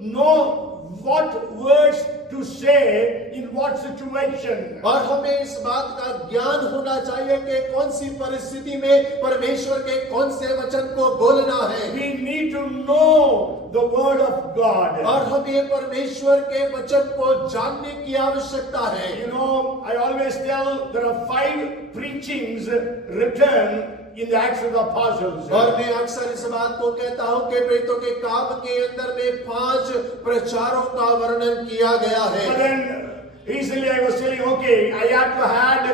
know what words to say in what situation. और हमें इस बात का ज्ञान होना चाहिए कि कौन सी परिस्थिति में परमेश्वर के कौन से वचन को बोलना है, We need to know the word of God. और हमें परमेश्वर के वचन को जानने की आवश्यकता है। You know, I always tell there are 5 preachings written in the Acts of the Apostles. और मैं अक्सर इस बात को कहता हूं कि प्रेरितों के काम के अंदर में 5 प्रचारों का वर्णन किया गया है। But then recently I was telling, okay, I have to add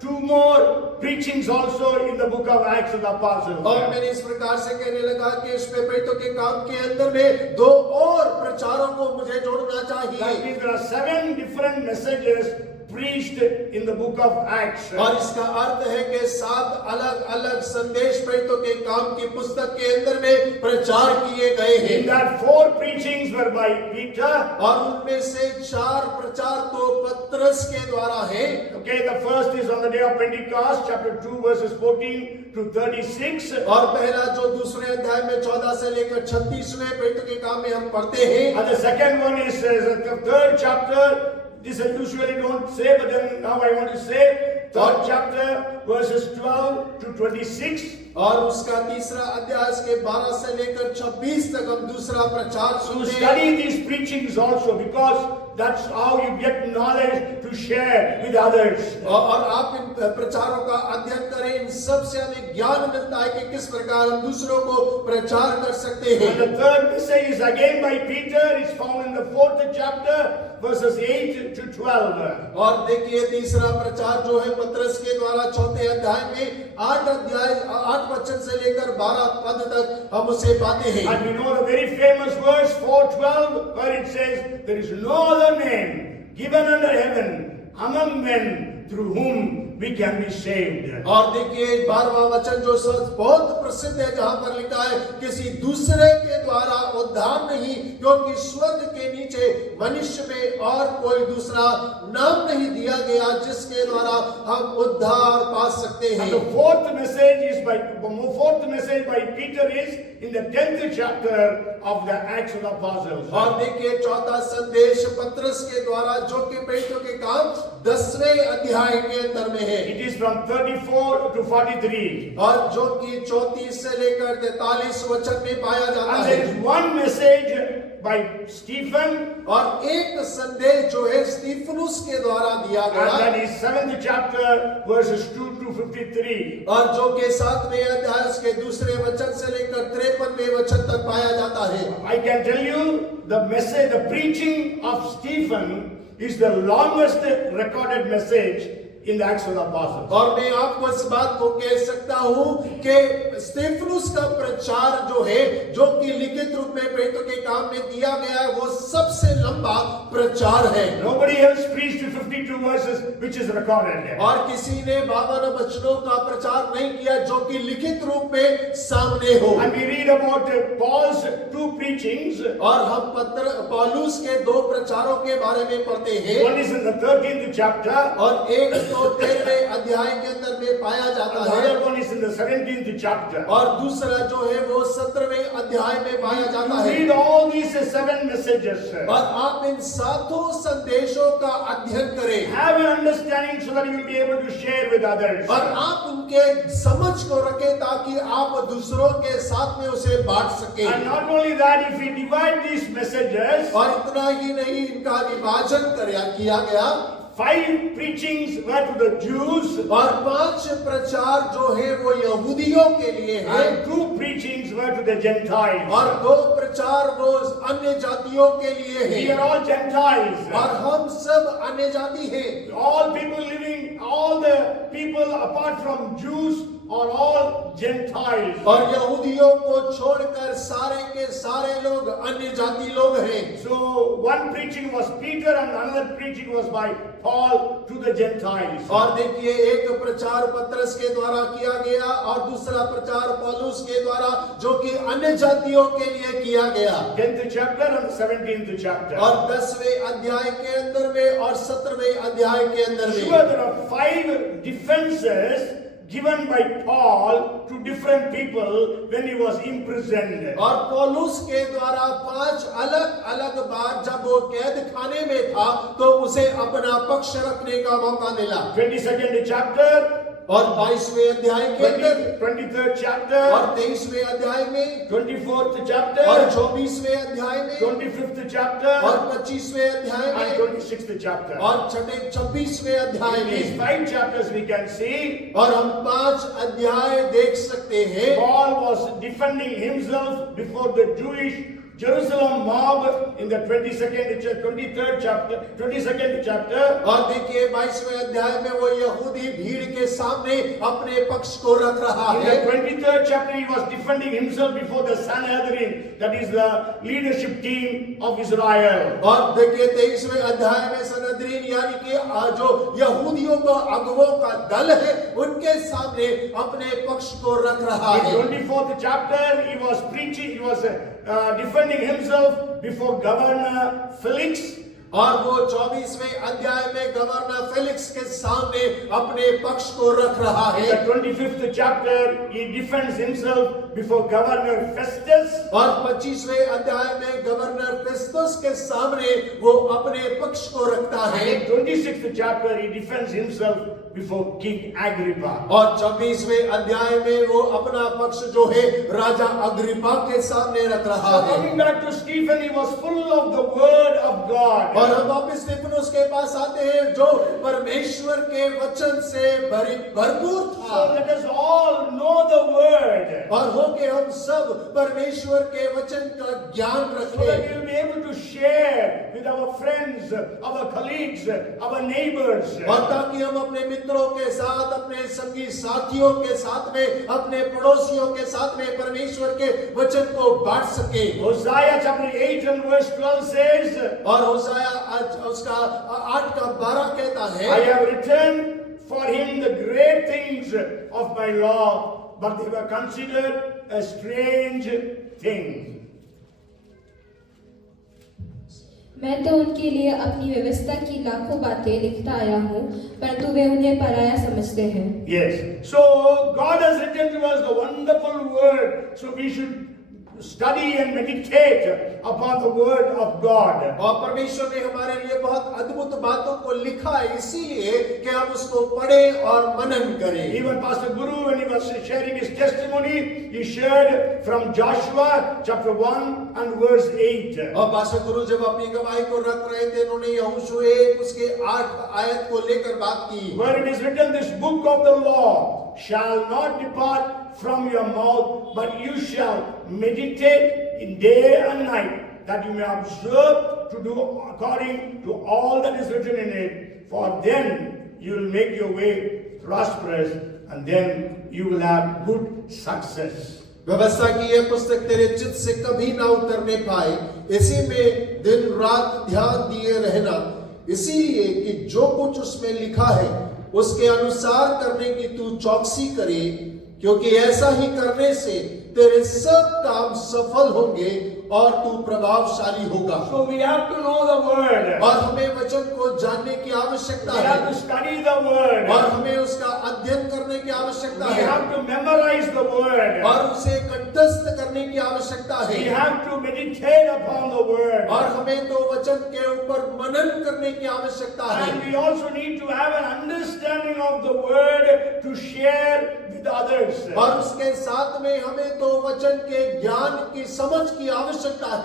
2 more preachings also in the book of Acts of the Apostles. और मैंने इस प्रकार से कहने लगा कि इसमें प्रेरितों के काम के अंदर में 2 और प्रचारों को मुझे जोड़ना That चाहिए, means there are 7 different messages preached in the book of Acts. और इसका अर्थ है कि 7 अलग अलग संदेश प्रेरितों के काम की पुस्तक के अंदर में प्रचार किए गए हैं, In that 4 preachings were by Peter. और उनमें से 4 प्रचार तो पतरस के द्वारा है। Okay, the first is on the day of Pentecost, chapter 2, verses 14 to 36. और पहला जो दूसरे अध्याय में 14 से लेकर 36वें प्रेरितों के काम में हम पढ़ते हैं, And the second one is the 3rd chapter. This I usually don't say, but then now I want to say. 3rd chapter, verses 12 to 26. और उसका तीसरा अध्याय के 12 से लेकर 26 तक हम दूसरा प्रचार So सुनते हैं। study these preachings also, because that's how you get knowledge to share with others. और आप इन प्रचारों का अध्ययन करें, इन सब से हमें ज्ञान मिलता है कि किस प्रकार हम दूसरों को प्रचार कर सकते हैं। And the third message is again by Peter. It's found in the 4th chapter, verses 8 to 12. और देखिए तीसरा प्रचार जो है पतरस के द्वारा 4थे अध्याय में 8 वचन से लेकर 12 पद तक हम उसे पाते हैं। And we know the very famous verse 4:12, where it says, "There is no other name given under heaven among men through whom we can be saved." और देखिए 12वां वचन जो बहुत प्रसिद्ध है, जहां पर लिखा है, किसी दूसरे के द्वारा उद्धार नहीं, क्योंकि स्वर्ग के नीचे मनुष्य में और कोई दूसरा नाम नहीं दिया गया जिसके द्वारा हम उद्धार पा सकते And हैं। the fourth message by Peter is in the 10th chapter of the Acts of the Apostles. और देखिए चौथा संदेश पतरस के द्वारा जो कि प्रेरितों के काम 10वें अध्याय के अंदर में है, It is from 34 to 43. और जो कि 34 से लेकर 43 वचन में पाया जाता And है। there is one message by Stephen, और एक संदेश जो है स्टीफनुस के द्वारा दिया and गया, that is 7th chapter, verses 2 to 53. और जो कि 7वें अध्याय के दूसरे वचन से लेकर 53वें वचन तक पाया जाता है। I can tell you the preaching of Stephen is the longest recorded message in the Acts of the Apostles. और मैं आपको इस बात को कह सकता हूं कि स्तेफनुस का प्रचार जो है, जो कि लिखित रूप में प्रेरितों के काम में दिया गया है, वो सबसे लंबा प्रचार है। Nobody else preached 52 verses which is recorded there. और किसी ने 52 वचनों का प्रचार नहीं किया जो कि लिखित रूप में सामने हो। And we read about Paul's 2 preachings. और हम पौलुस के 2 प्रचारों के बारे में पढ़ते हैं। One is in the 13th chapter. और एक तो 13वें अध्याय के अंदर में पाया जाता The है, other one is in the 17th chapter. और दूसरा जो है वो 17वें अध्याय में पाया जाता You है। read all these 7 messages. और आप इन 7 संदेशों का अध्ययन करें Have an understanding so that you will be able to share with others. और आप उनके समझ को रखें ताकि आप दूसरों के साथ में उसे बांट सकें। And not only that, if we divide these messages, और इतना ही नहीं, इनका विभाजन किया गया। 5 preachings were to the Jews, और 5 प्रचार जो है वो यहूदियों के लिए है, and 2 preachings were to the Gentiles. और 2 प्रचार वो अन्य जातियों के लिए We है। are all Gentiles. और हम सब अन्य जाति हैं। All people living, all the people apart from Jews are all Gentiles. और यहूदियों को छोड़कर सारे के सारे लोग अन्य जाति लोग हैं। So one preaching was Peter and another preaching was by Paul to the Gentiles. और देखिए, एक प्रचार पत्रस के द्वारा किया गया और दूसरा प्रचार पौलुस के द्वारा जो कि अन्य जातियों के लिए किया गया। 10th chapter and 17th chapter. और 10वें अध्याय के अंदर में और 17वें अध्याय के अंदर में Sure, there are 5 defenses given by Paul to different people when he was imprisoned. और पौलुस के द्वारा 5 अलग अलग बार जब वो कैद खाने में था तो उसे अपना पक्ष रखने का मौका मिला। 22nd chapter, और 22वें अध्याय के अंदर 23rd chapter, और 23वें अध्याय में 24th और chapter, 24वें अध्याय में 25th chapter, और 25वें अध्याय and में 26th chapter. और 26वें अध्याय In these में 5 chapters we can see और हम 5 अध्याय देख सकते हैं। Paul was defending himself before the Jewish Jerusalem mob in the 23rd chapter, 22nd chapter. और देखिए 22वें अध्याय में वो यहूदी भीड़ के सामने अपने पक्ष को रख रहा In है। the 23rd chapter, he was defending himself before the Sanhedrin, that is the leadership team of Israel. और देखिए 23वें अध्याय में सनहदरीन यानी कि जो यहूदियों का अगुवों का दल है उनके सामने अपने पक्ष को रख रहा In है। 24th chapter, he was preaching, he was defending himself before Governor Felix. और वो 24वें अध्याय में गवर्नर फेलिक्स के सामने अपने पक्ष को रख रहा In है। the 25th chapter, he defends himself before Governor Festus. और 25वें अध्याय में गवर्नर फेस्तुस के सामने वो अपने पक्ष को रखता And है। in 26th chapter, he defends himself before King Agrippa. और 26वें अध्याय में वो अपना पक्ष जो है राजा अग्रिपा के सामने रख रहा So है। coming back to Stephen, he was full of the word of God. और हम वापस स्तिफनुस के पास आते हैं जो परमेश्वर के वचन से भरपूर था। So let us all know the word. और हो के हम सब परमेश्वर के वचन का ज्ञान So that रखें we will be able to share with our friends, our colleagues, our neighbors. और ताकि हम अपने मित्रों के साथ, अपने संगी साथियों के साथ में, अपने पड़ोसियों के साथ में परमेश्वर के वचन को बांट सके। Hosea chapter 8 and verse 12 says, और होशाया उसका 8:12 कहता है, I have written for him the great things of my law, but they were considered a strange thing. मैं तो उनके लिए अपनी व्यवस्था की लाखों बातें लिखता आया हूँ, परंतु वे उन्हें पराया समझते हैं। Yes. So God has written to us the wonderful word. So we should study and meditate upon the word of God. और परमेश्वर ने हमारे लिए बहुत अद्भुत बातों को लिखा है, इसीलिए कि हम उसको पढ़ें और मनन करें। Even Pastor Guru, when he was sharing his testimony, he shared from Joshua chapter 1 and verse 8. और पास्टर गुरु जब अपनी गवाही को रख रहे थे, उन्होंने यहोशू 1 उसके 8 आयत को लेकर बात की, Where it is written, this book of the law shall not depart from your mouth, but you shall meditate in day and night, that you may observe to do according to all that is written in it. For then you will make your way prosperous, and then you will have good success. व्यवस्था की यह पुस्तक तेरे चित्त से कभी ना उतरने पाए, इसी में दिन रात ध्यान दिए रहना, इसीलिए कि जो कुछ उसमें लिखा है उसके अनुसार करने की तू चौकसी करे, क्योंकि ऐसा ही करने से तेरे सब काम सफल होंगे और तू प्रभावशाली होगा। So we have to know the word. और हमें वचन को जानने की आवश्यकता We है, have to study the word. और हमें उसका अध्ययन करने की आवश्यकता We है, have to memorize the word. और उसे कंठस्थ करने की आवश्यकता We है, have to meditate upon the word. और हमें तो वचन के ऊपर मनन करने की आवश्यकता है, And we also need to have an understanding of the word to share with others. और उसके साथ में हमें तो वचन के ज्ञान की समझ की आवश्यकता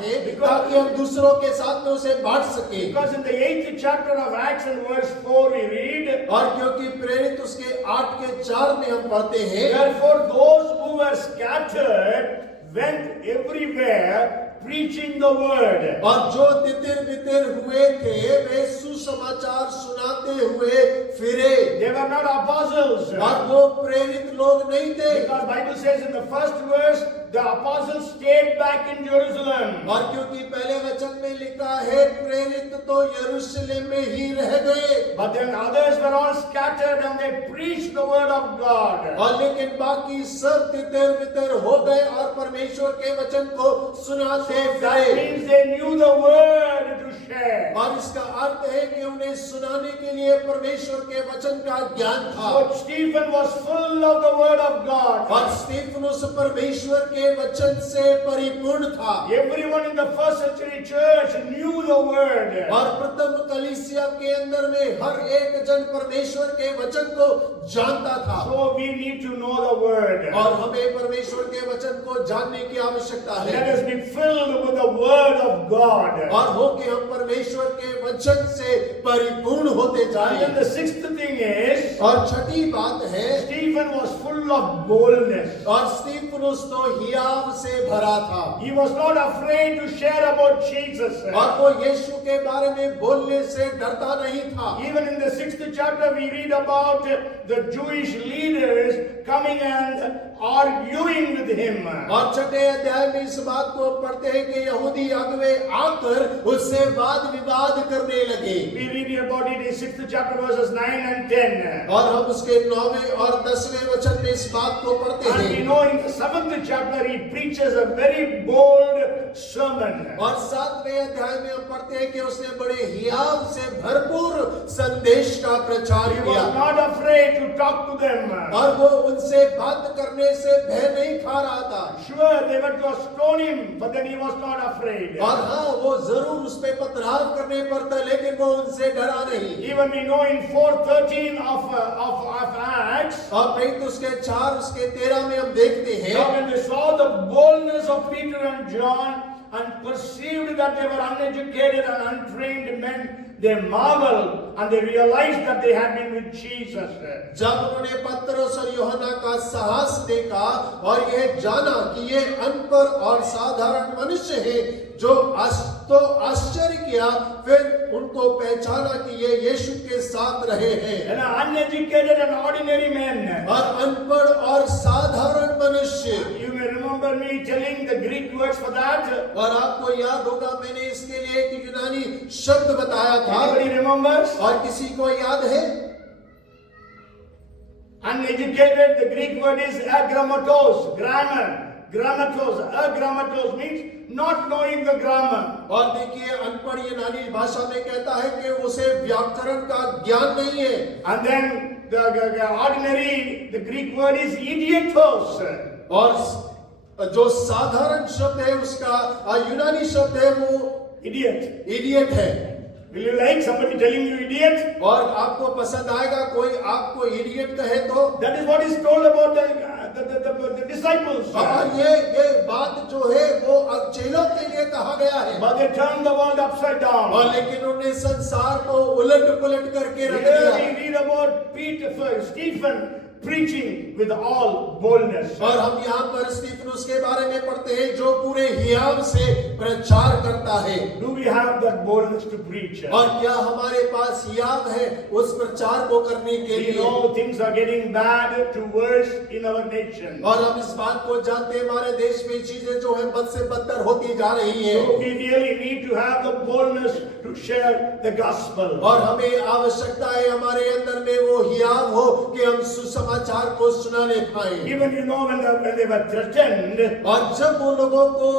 है ताकि हम दूसरों के साथ में उसे बांट सके। Because in the 8th chapter of Acts and verse 4 we read, और क्योंकि प्रेरित उसके 8 के 4 में हम पढ़ते हैं, therefore those who were scattered went everywhere preaching the word. और जो तितिर बितिर हुए थे वे सुसमाचार सुनाते हुए फिरे, They were not apostles. और वो प्रेरित लोग नहीं थे, Because Bible says in the first verse, the apostles stayed back in Jerusalem. और क्योंकि पहले वचन में लिखा है प्रेरित तो यरूशलेम में ही रह गए, But then others were all scattered and they preached the word of God. और लेकिन बाकी सब तितर बितर हो गए और परमेश्वर के वचन को सुनाते That फिरे। means they knew the word to share. और इसका अर्थ है कि उन्हें सुनाने के लिए परमेश्वर के वचन का ज्ञान था, So Stephen was full of the word of God. और स्तिफनुस परमेश्वर के वचन से परिपूर्ण था, Everyone in the first century church knew the word. और प्रथम कलीसिया के अंदर में हर एक जन परमेश्वर के वचन को जानता था। So we need to know the word. और हमें परमेश्वर के वचन को जानने की आवश्यकता Let है, us be filled with the word of God. और हो कि हम परमेश्वर के वचन से परिपूर्ण होते And then जाएं। the sixth thing is, और छठी बात है, Stephen was full of boldness. और स्तिफनुस तो हियाव से भरा था, He was not afraid to share about Jesus. और वो यीशु के बारे में बोलने से डरता नहीं था। Even in the 6th chapter, we read about the Jewish leaders coming and arguing with him. और छठे अध्याय में इस बात को पढ़ते हैं कि यहूदी अगुवे आकर उससे वाद विवाद करने लगे, We read about it in 6th chapter verses 9 and 10. और हम उसके 9वें और 10वें वचन में इस बात को पढ़ते And we हैं, know in the 7th chapter he preaches a very bold sermon. और 7वें अध्याय में हम पढ़ते हैं कि उसने बड़े हियाव से भरपूर संदेश का प्रचार He किया, was not afraid to talk to them. और वो उनसे बात करने से भय नहीं खा रहा था। Sure, they were to stone him, but then he was not afraid. और हाँ, वो जरूर उस पे पथराव करने पर था, लेकिन वो उनसे डरा नहीं। Even we know in 4:13 of Acts, और प्रेरित उसके 4 उसके 13 में हम देखते हैं, now when they saw the boldness of Peter and John and perceived that they were uneducated and untrained men, they marveled and they realized that they had been with Jesus. जब उन्होंने पतरस और यूहन्ना का साहस देखा और यह जाना कि ये अनपढ़ और साधारण मनुष्य हैं, जो तो आश्चर्य किया, फिर उनको पहचाना कि ये यीशु के साथ रहे हैं। And uneducated and ordinary men. और अनपढ़ और साधारण मनुष्य, You may remember me telling the Greek words for that. और आपको याद होगा मैंने इसके लिए एक यूनानी शब्द बताया था, Anybody remembers? और किसी को याद है? Uneducated, the Greek word is agrammatos, grammar. Agrammatos means not knowing the grammar. और देखिए अनपढ़ यूनानी भाषा में कहता है कि उसे व्याकरण का ज्ञान नहीं है। And then the ordinary, the Greek word is idiotos. और जो साधारण शब्द है उसका यूनानी शब्द है वो Idiot. इडियट है। Will you like somebody telling you idiot? और आपको पसंद आएगा कोई आपको इडियट कहे तो? That is what is told about the disciples. और ये बात जो है वो चेलों के लिए कहा गया है। But they turned the world upside down. और लेकिन उन्होंने संसार को उलट पुलट करके रख Here दिया। we read about Stephen preaching with all boldness. और हम यहाँ पर स्तिफनुस के बारे में पढ़ते हैं जो पूरे हियाव से प्रचार करता है। Do we have that boldness to preach? और क्या हमारे पास हियाव है उस प्रचार को करने के We लिए? know things are getting bad to worse in our nation. और हम इस बात को जानते हैं हमारे देश में चीजें जो है बद से बदतर होती जा रही है। So we really need to have the boldness to share the gospel. और हमें आवश्यकता है हमारे अंदर में वो हियाव हो कि हम सुसमाचार को सुनाने पाए। Even you know when they were threatened, और जब वो लोगों को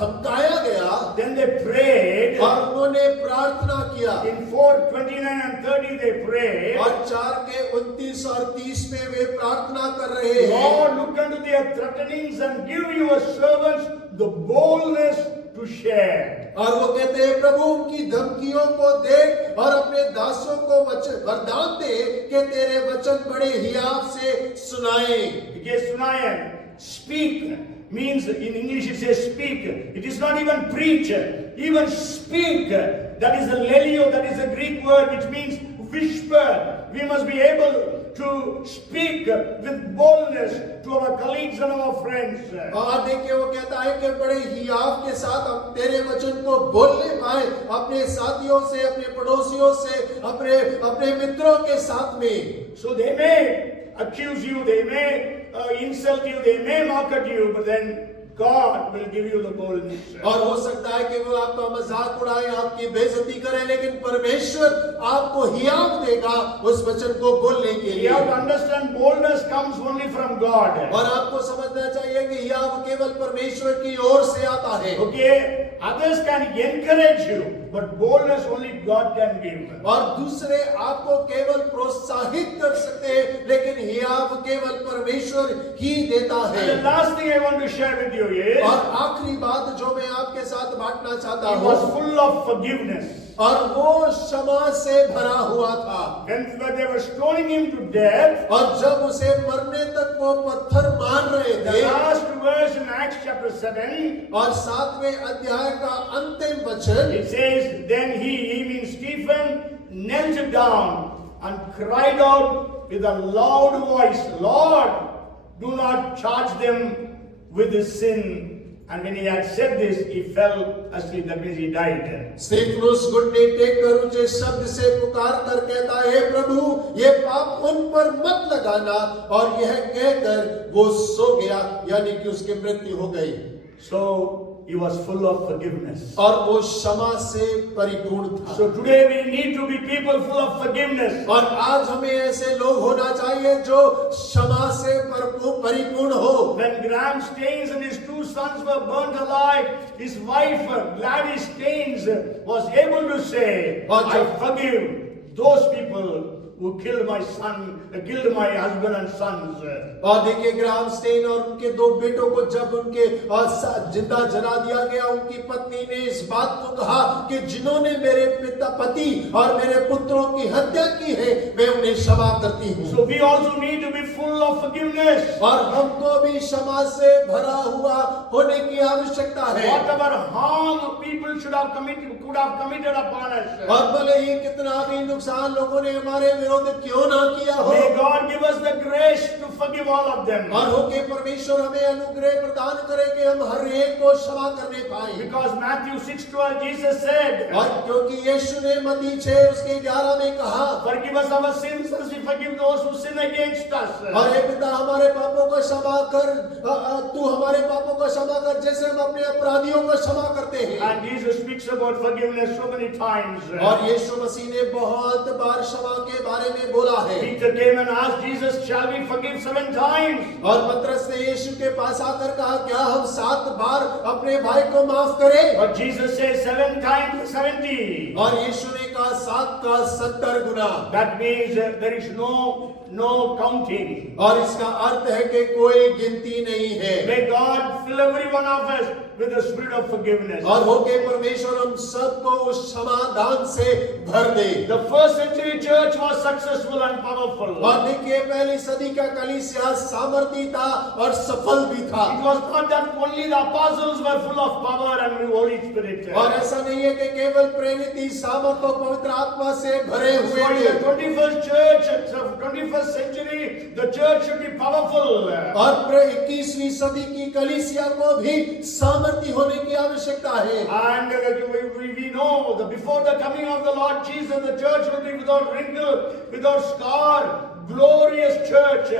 धमकाया गया, then they prayed. और उन्होंने प्रार्थना किया। In 4:29 and 30 they prayed. और 4:29 और 30 में वे प्रार्थना कर रहे हैं। Lord, look unto their threatenings and give your servants the boldness to share. और वो कहते हैं प्रभु उनकी धमकियों को देख और अपने दासों को वरदान दे कि तेरे वचन बड़े हियाव से सुनाए। Because sunayan, speak means in English it says speak. It is not even preach. Even speak. That is a lelio. That is a Greek word which means whisper. We must be able to speak with boldness to our colleagues and our friends. और देखिए वो कहता है कि बड़े हियाव के साथ हम तेरे वचन को बोलने पाए अपने साथियों से, अपने पड़ोसियों से, अपने मित्रों के साथ में। So they may accuse you, they may insult you, they may mock at you, but then God will give you the boldness. और हो सकता है कि वो आपका मजाक उड़ाए, आपकी बेइज्जती करे, लेकिन परमेश्वर आपको हियाव देगा उस वचन को बोलने के You लिए। have to understand boldness comes only from God. और आपको समझना चाहिए कि हियाव केवल परमेश्वर की ओर से आता है। Okay, others can encourage you, but boldness only God can give. और दूसरे आपको केवल प्रोत्साहित कर सकते हैं, लेकिन हियाव केवल परमेश्वर ही देता And है। the last thing I want to share with you is, और आखिरी बात जो मैं आपके साथ बांटना चाहता he was हूँ, full of forgiveness. और वो क्षमा से भरा हुआ था। When they were stoning him to death, और जब उसे मरने तक वो पत्थर मार रहे the थे, last verse in Acts chapter 7, और 7वें अध्याय का अंतिम वचन, it says, then he means Stephen, knelt down and cried out with a loud voice, Lord, do not charge them with this sin. And when he had said this, he fell asleep. That means he died. स्तिफनुस घुटने टेक कर ऊंचे शब्द से पुकार कर कहता है प्रभु ये पाप उन पर मत लगाना, और यह कहकर वो सो गया, यानी कि उसकी मृत्यु हो गई। So he was full of forgiveness. और वो क्षमा से परिपूर्ण था। So today we need to be people full of forgiveness. और आज हमें ऐसे लोग होना चाहिए जो क्षमा से परिपूर्ण हो। When Graham Staines and his two sons were burnt alive, his wife Gladys Staines was able to say, I forgive those people who killed my husband and sons. और देखिए ग्राहम स्टेन और उनके दो बेटों को जब उनके जिंदा जला दिया गया, उनकी पत्नी ने इस बात को कहा कि जिन्होंने मेरे पति और मेरे पुत्रों की हत्या की है, मैं उन्हें क्षमा करती हूँ। So we also need to be full of forgiveness. और हमको भी क्षमा से भरा हुआ होने की आवश्यकता है। Whatever harm people could have committed upon us. और भले ही कितना भी नुकसान लोगों ने हमारे विरोध क्यों ना किया हो, May God give us the grace to forgive all of them. और हो के परमेश्वर हमें अनुग्रह प्रदान करे कि हम हर एक को क्षमा करने पाए। Because Matthew 6:12 Jesus said, और क्योंकि यीशु ने मत्ती 6:11 में कहा, forgive us our sins as we forgive those who sin against us. और हे पिता हमारे पापों को क्षमा कर, तू हमारे पापों को क्षमा कर जैसे हम अपने अपराधियों को क्षमा करते हैं। And Jesus speaks about forgiveness so many times. और यीशु मसीह ने बहुत बार क्षमा के बारे में बोला है। Peter came and asked Jesus, shall we forgive 7 times? और पतरस ने यीशु के पास आकर कहा, क्या हम 7 बार अपने भाई को माफ करें? But Jesus says 7 times 70. और यीशु ने कहा 7 का 70 गुना। That means there is no counting. और इसका अर्थ है कि कोई गिनती नहीं है। May God fill every one of us with the spirit of forgiveness. और हो के परमेश्वर हम सबको उस क्षमादान से भर दे। The first century church was successful and powerful. और देखिए पहली सदी का कलीसिया सामर्थी था और सफल भी था। It was not that only the apostles were full of power and the Holy Spirit. और ऐसा नहीं है कि केवल प्रेरित ही सामर्थ और पवित्र आत्मा से भरे हुए So in थे। the 21st 21st century, the church should be powerful. और 21वीं सदी की कलीसिया को भी सामर्थ्य होने की आवश्यकता है। And we know that before the coming of the Lord Jesus, the church will be without wrinkle, without scar, glorious church,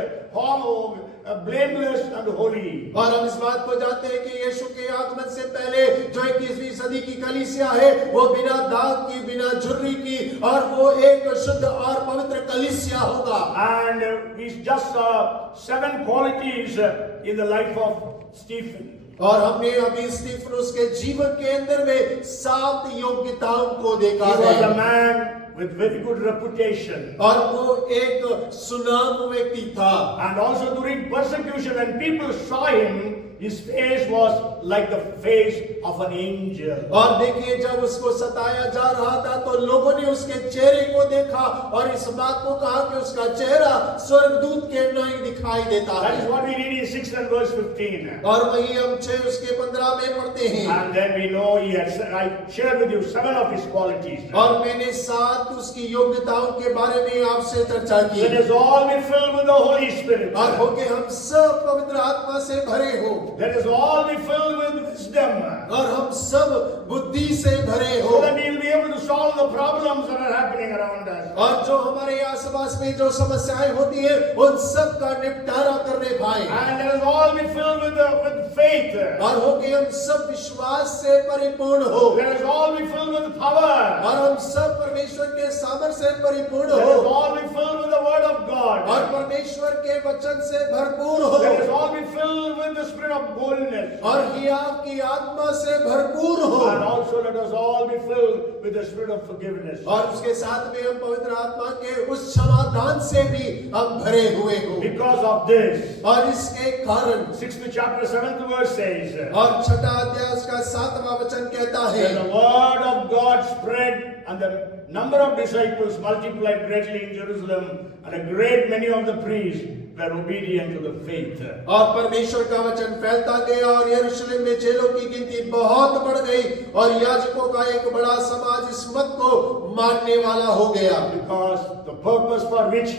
blameless and holy. और हम इस बात को जानते हैं कि यीशु के आगमन से पहले जो 21वीं सदी की कलीसिया है वो बिना दाग की, बिना झुर्री की और वो एक शुद्ध और पवित्र कलीसिया होगा। And we just saw 7 qualities in the life of Stephen. और हमने अभी स्टीफनुस के जीवन के अंदर में 7 योग्यताओं को देखा He was है। a man with very good reputation. और वो एक सुनाम व्यक्ति था। And also during persecution, when people saw him, his face was like the face of an angel. और देखिए जब उसको सताया जा रहा था तो लोगों ने उसके चेहरे को देखा और इस बात को कहा कि उसका चेहरा स्वर्गदूत के नहीं दिखाई देता That is है। what we read in 6 and verse 15. और वही हम 6 उसके 15 में पढ़ते हैं। And then we know he had, I shared with you 7 of his qualities. और मैंने 7 उसकी योग्यताओं के बारे में आपसे चर्चा की। Let us all be filled with the Holy Spirit. और हो के हम सब पवित्र आत्मा से भरे हो। Let us all be filled with wisdom. और हम सब बुद्धि से भरे हो। So that we will be able to solve the problems that are happening around us. और जो हमारे आसपास में जो समस्याएं होती है उन सब का निपटारा करने पाए। And let us all be filled with faith. और हो के हम सब विश्वास से परिपूर्ण हो। Let us all be filled with power. और हम सब परमेश्वर के सामर्थ्य से परिपूर्ण Let us हो। all be filled with the word of God. और परमेश्वर के वचन से भरपूर हो। Let us all be filled with the spirit of boldness. और हियाव की आत्मा से भरपूर हो। And also let us all be filled with the spirit of forgiveness. और उसके साथ में हम पवित्र आत्मा के उस क्षमादान से भी हम भरे हुए हो। Because of this, और इसके कारण 6th chapter 7th verse says, और 6वां अध्याय उसका 7वां वचन कहता है when the word of God spread and the number of disciples multiplied greatly in Jerusalem, and a great many of the priests were obedient to the faith. और परमेश्वर का वचन फैलता गया और यरूशलेम में चेलों की गिनती बहुत बढ़ गई और याजकों का एक बड़ा समाज इस मत को मानने वाला हो गया। Because the purpose for which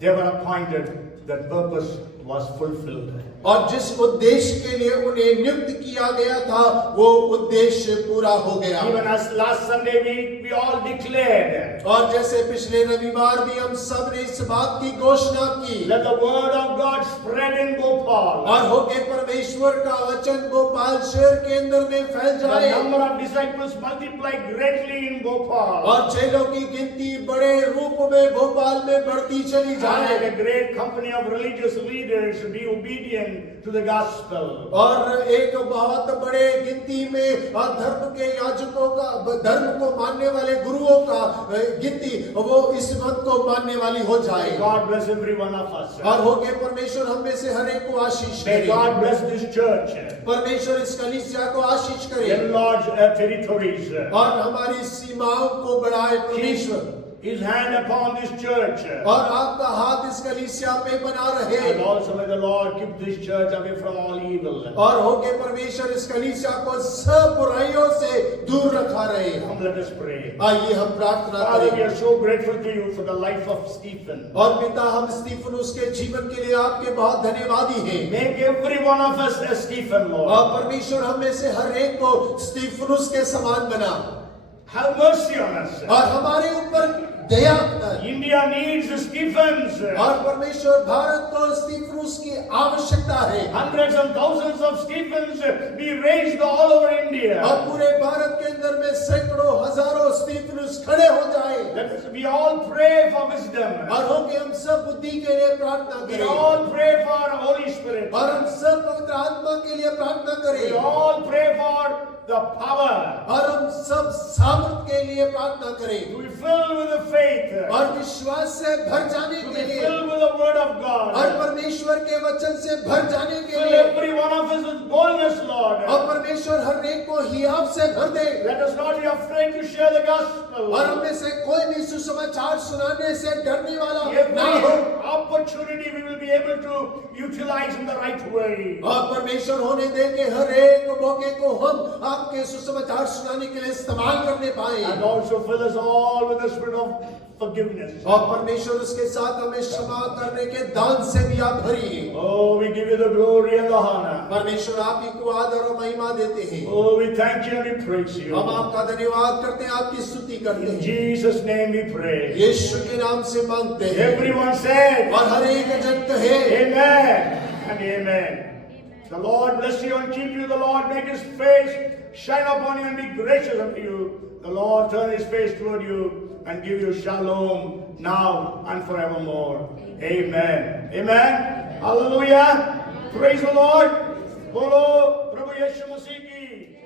they were appointed, that purpose was fulfilled. और जिस उद्देश्य के लिए उन्हें नियुक्त किया गया था वो उद्देश्य पूरा हो गया। Even as last Sunday we all declared, और जैसे पिछले रविवार भी हम सब ने इस बात की घोषणा की, let the word of God spread in Bhopal. और हो के परमेश्वर का वचन भोपाल शहर के अंदर में फैल The जाए number of disciples multiplied greatly in Bhopal. और चेलों की गिनती बड़े रूप में भोपाल में बढ़ती चली And जाए a great company of religious leaders be obedient to the gospel. और एक बहुत बड़े गिनती में धर्म के याजकों का, धर्म को मानने वाले गुरुओं का गिनती वो इस मत को मानने वाली हो जाए। God bless every one of us. और हो के परमेश्वर हम में से हर एक को आशीष May करे। God bless this church. परमेश्वर इस कलीसिया को आशीष करे Enlarge territories. और हमारी सीमाओं को बढ़ाए परमेश्वर। His hand upon this church. और आपका हाथ इस कलीसिया पे बना रहे। And also may the Lord keep this church away from all evil. और हो के परमेश्वर इस कलीसिया को सब बुराइयों से दूर रखा रहे। Come, let us pray. आइए हम प्रार्थना Father, we करें। are so grateful to you for the life of Stephen. और पिता हम स्टीफनुस के जीवन के लिए आपके बहुत धन्यवादी हैं। Make every one of us a Stephen, और Lord. परमेश्वर हम में से हर एक को स्टीफनुस के समान बना Have mercy on us. और हमारे ऊपर दया कर। India needs Stephens. और परमेश्वर भारत को स्टीफनुस की आवश्यकता है। Hundreds and thousands of Stephens be raised all over India. और पूरे भारत के अंदर में सैकड़ों हजारों स्टीफनुस खड़े हो जाए। Let us we all pray for wisdom. और हो कि हम सब बुद्धि के लिए प्रार्थना We करें all pray for Holy Spirit. और हम सब पवित्र आत्मा के लिए प्रार्थना We करें all pray for the power. और हम सब सामर्थ के लिए प्रार्थना करें To be filled with the faith. और विश्वास से भर जाने To के be लिए filled with the word of और God. परमेश्वर के वचन से भर जाने के Fill लिए every one of us with boldness, Lord. और परमेश्वर हर एक को हियाव से भर दे Let us not be afraid to share the gospel. और हमें से कोई भी सुसमाचार सुनाने से डरने वाला ना हो Every opportunity we will be able to utilize in the right way. और परमेश्वर होने दे के हर एक मौके को हम आपके सुसमाचार सुनाने के लिए इस्तेमाल करने पाए And also fill us all with the spirit of forgiveness. और परमेश्वर उसके साथ हमें क्षमा करने के दान से भी आप भरिए। Oh, we give you the glory and the honor. परमेश्वर आप ही को आदर और महिमा देते हैं। Oh, we thank you and we praise you. हम आपका धन्यवाद करते हैं, आपकी स्तुति करते In हैं। Jesus' name we pray. यीशु के नाम से मांगते हैं। Everyone said, और हर एक जन कहे Amen and amen. The Lord bless you and keep you. The Lord make his face shine upon you and be gracious unto you. The Lord turn his face toward you and give you shalom now and forevermore. Amen. Amen. Hallelujah. Praise the Lord. Bolo Prabhu Yeshu Masih ki.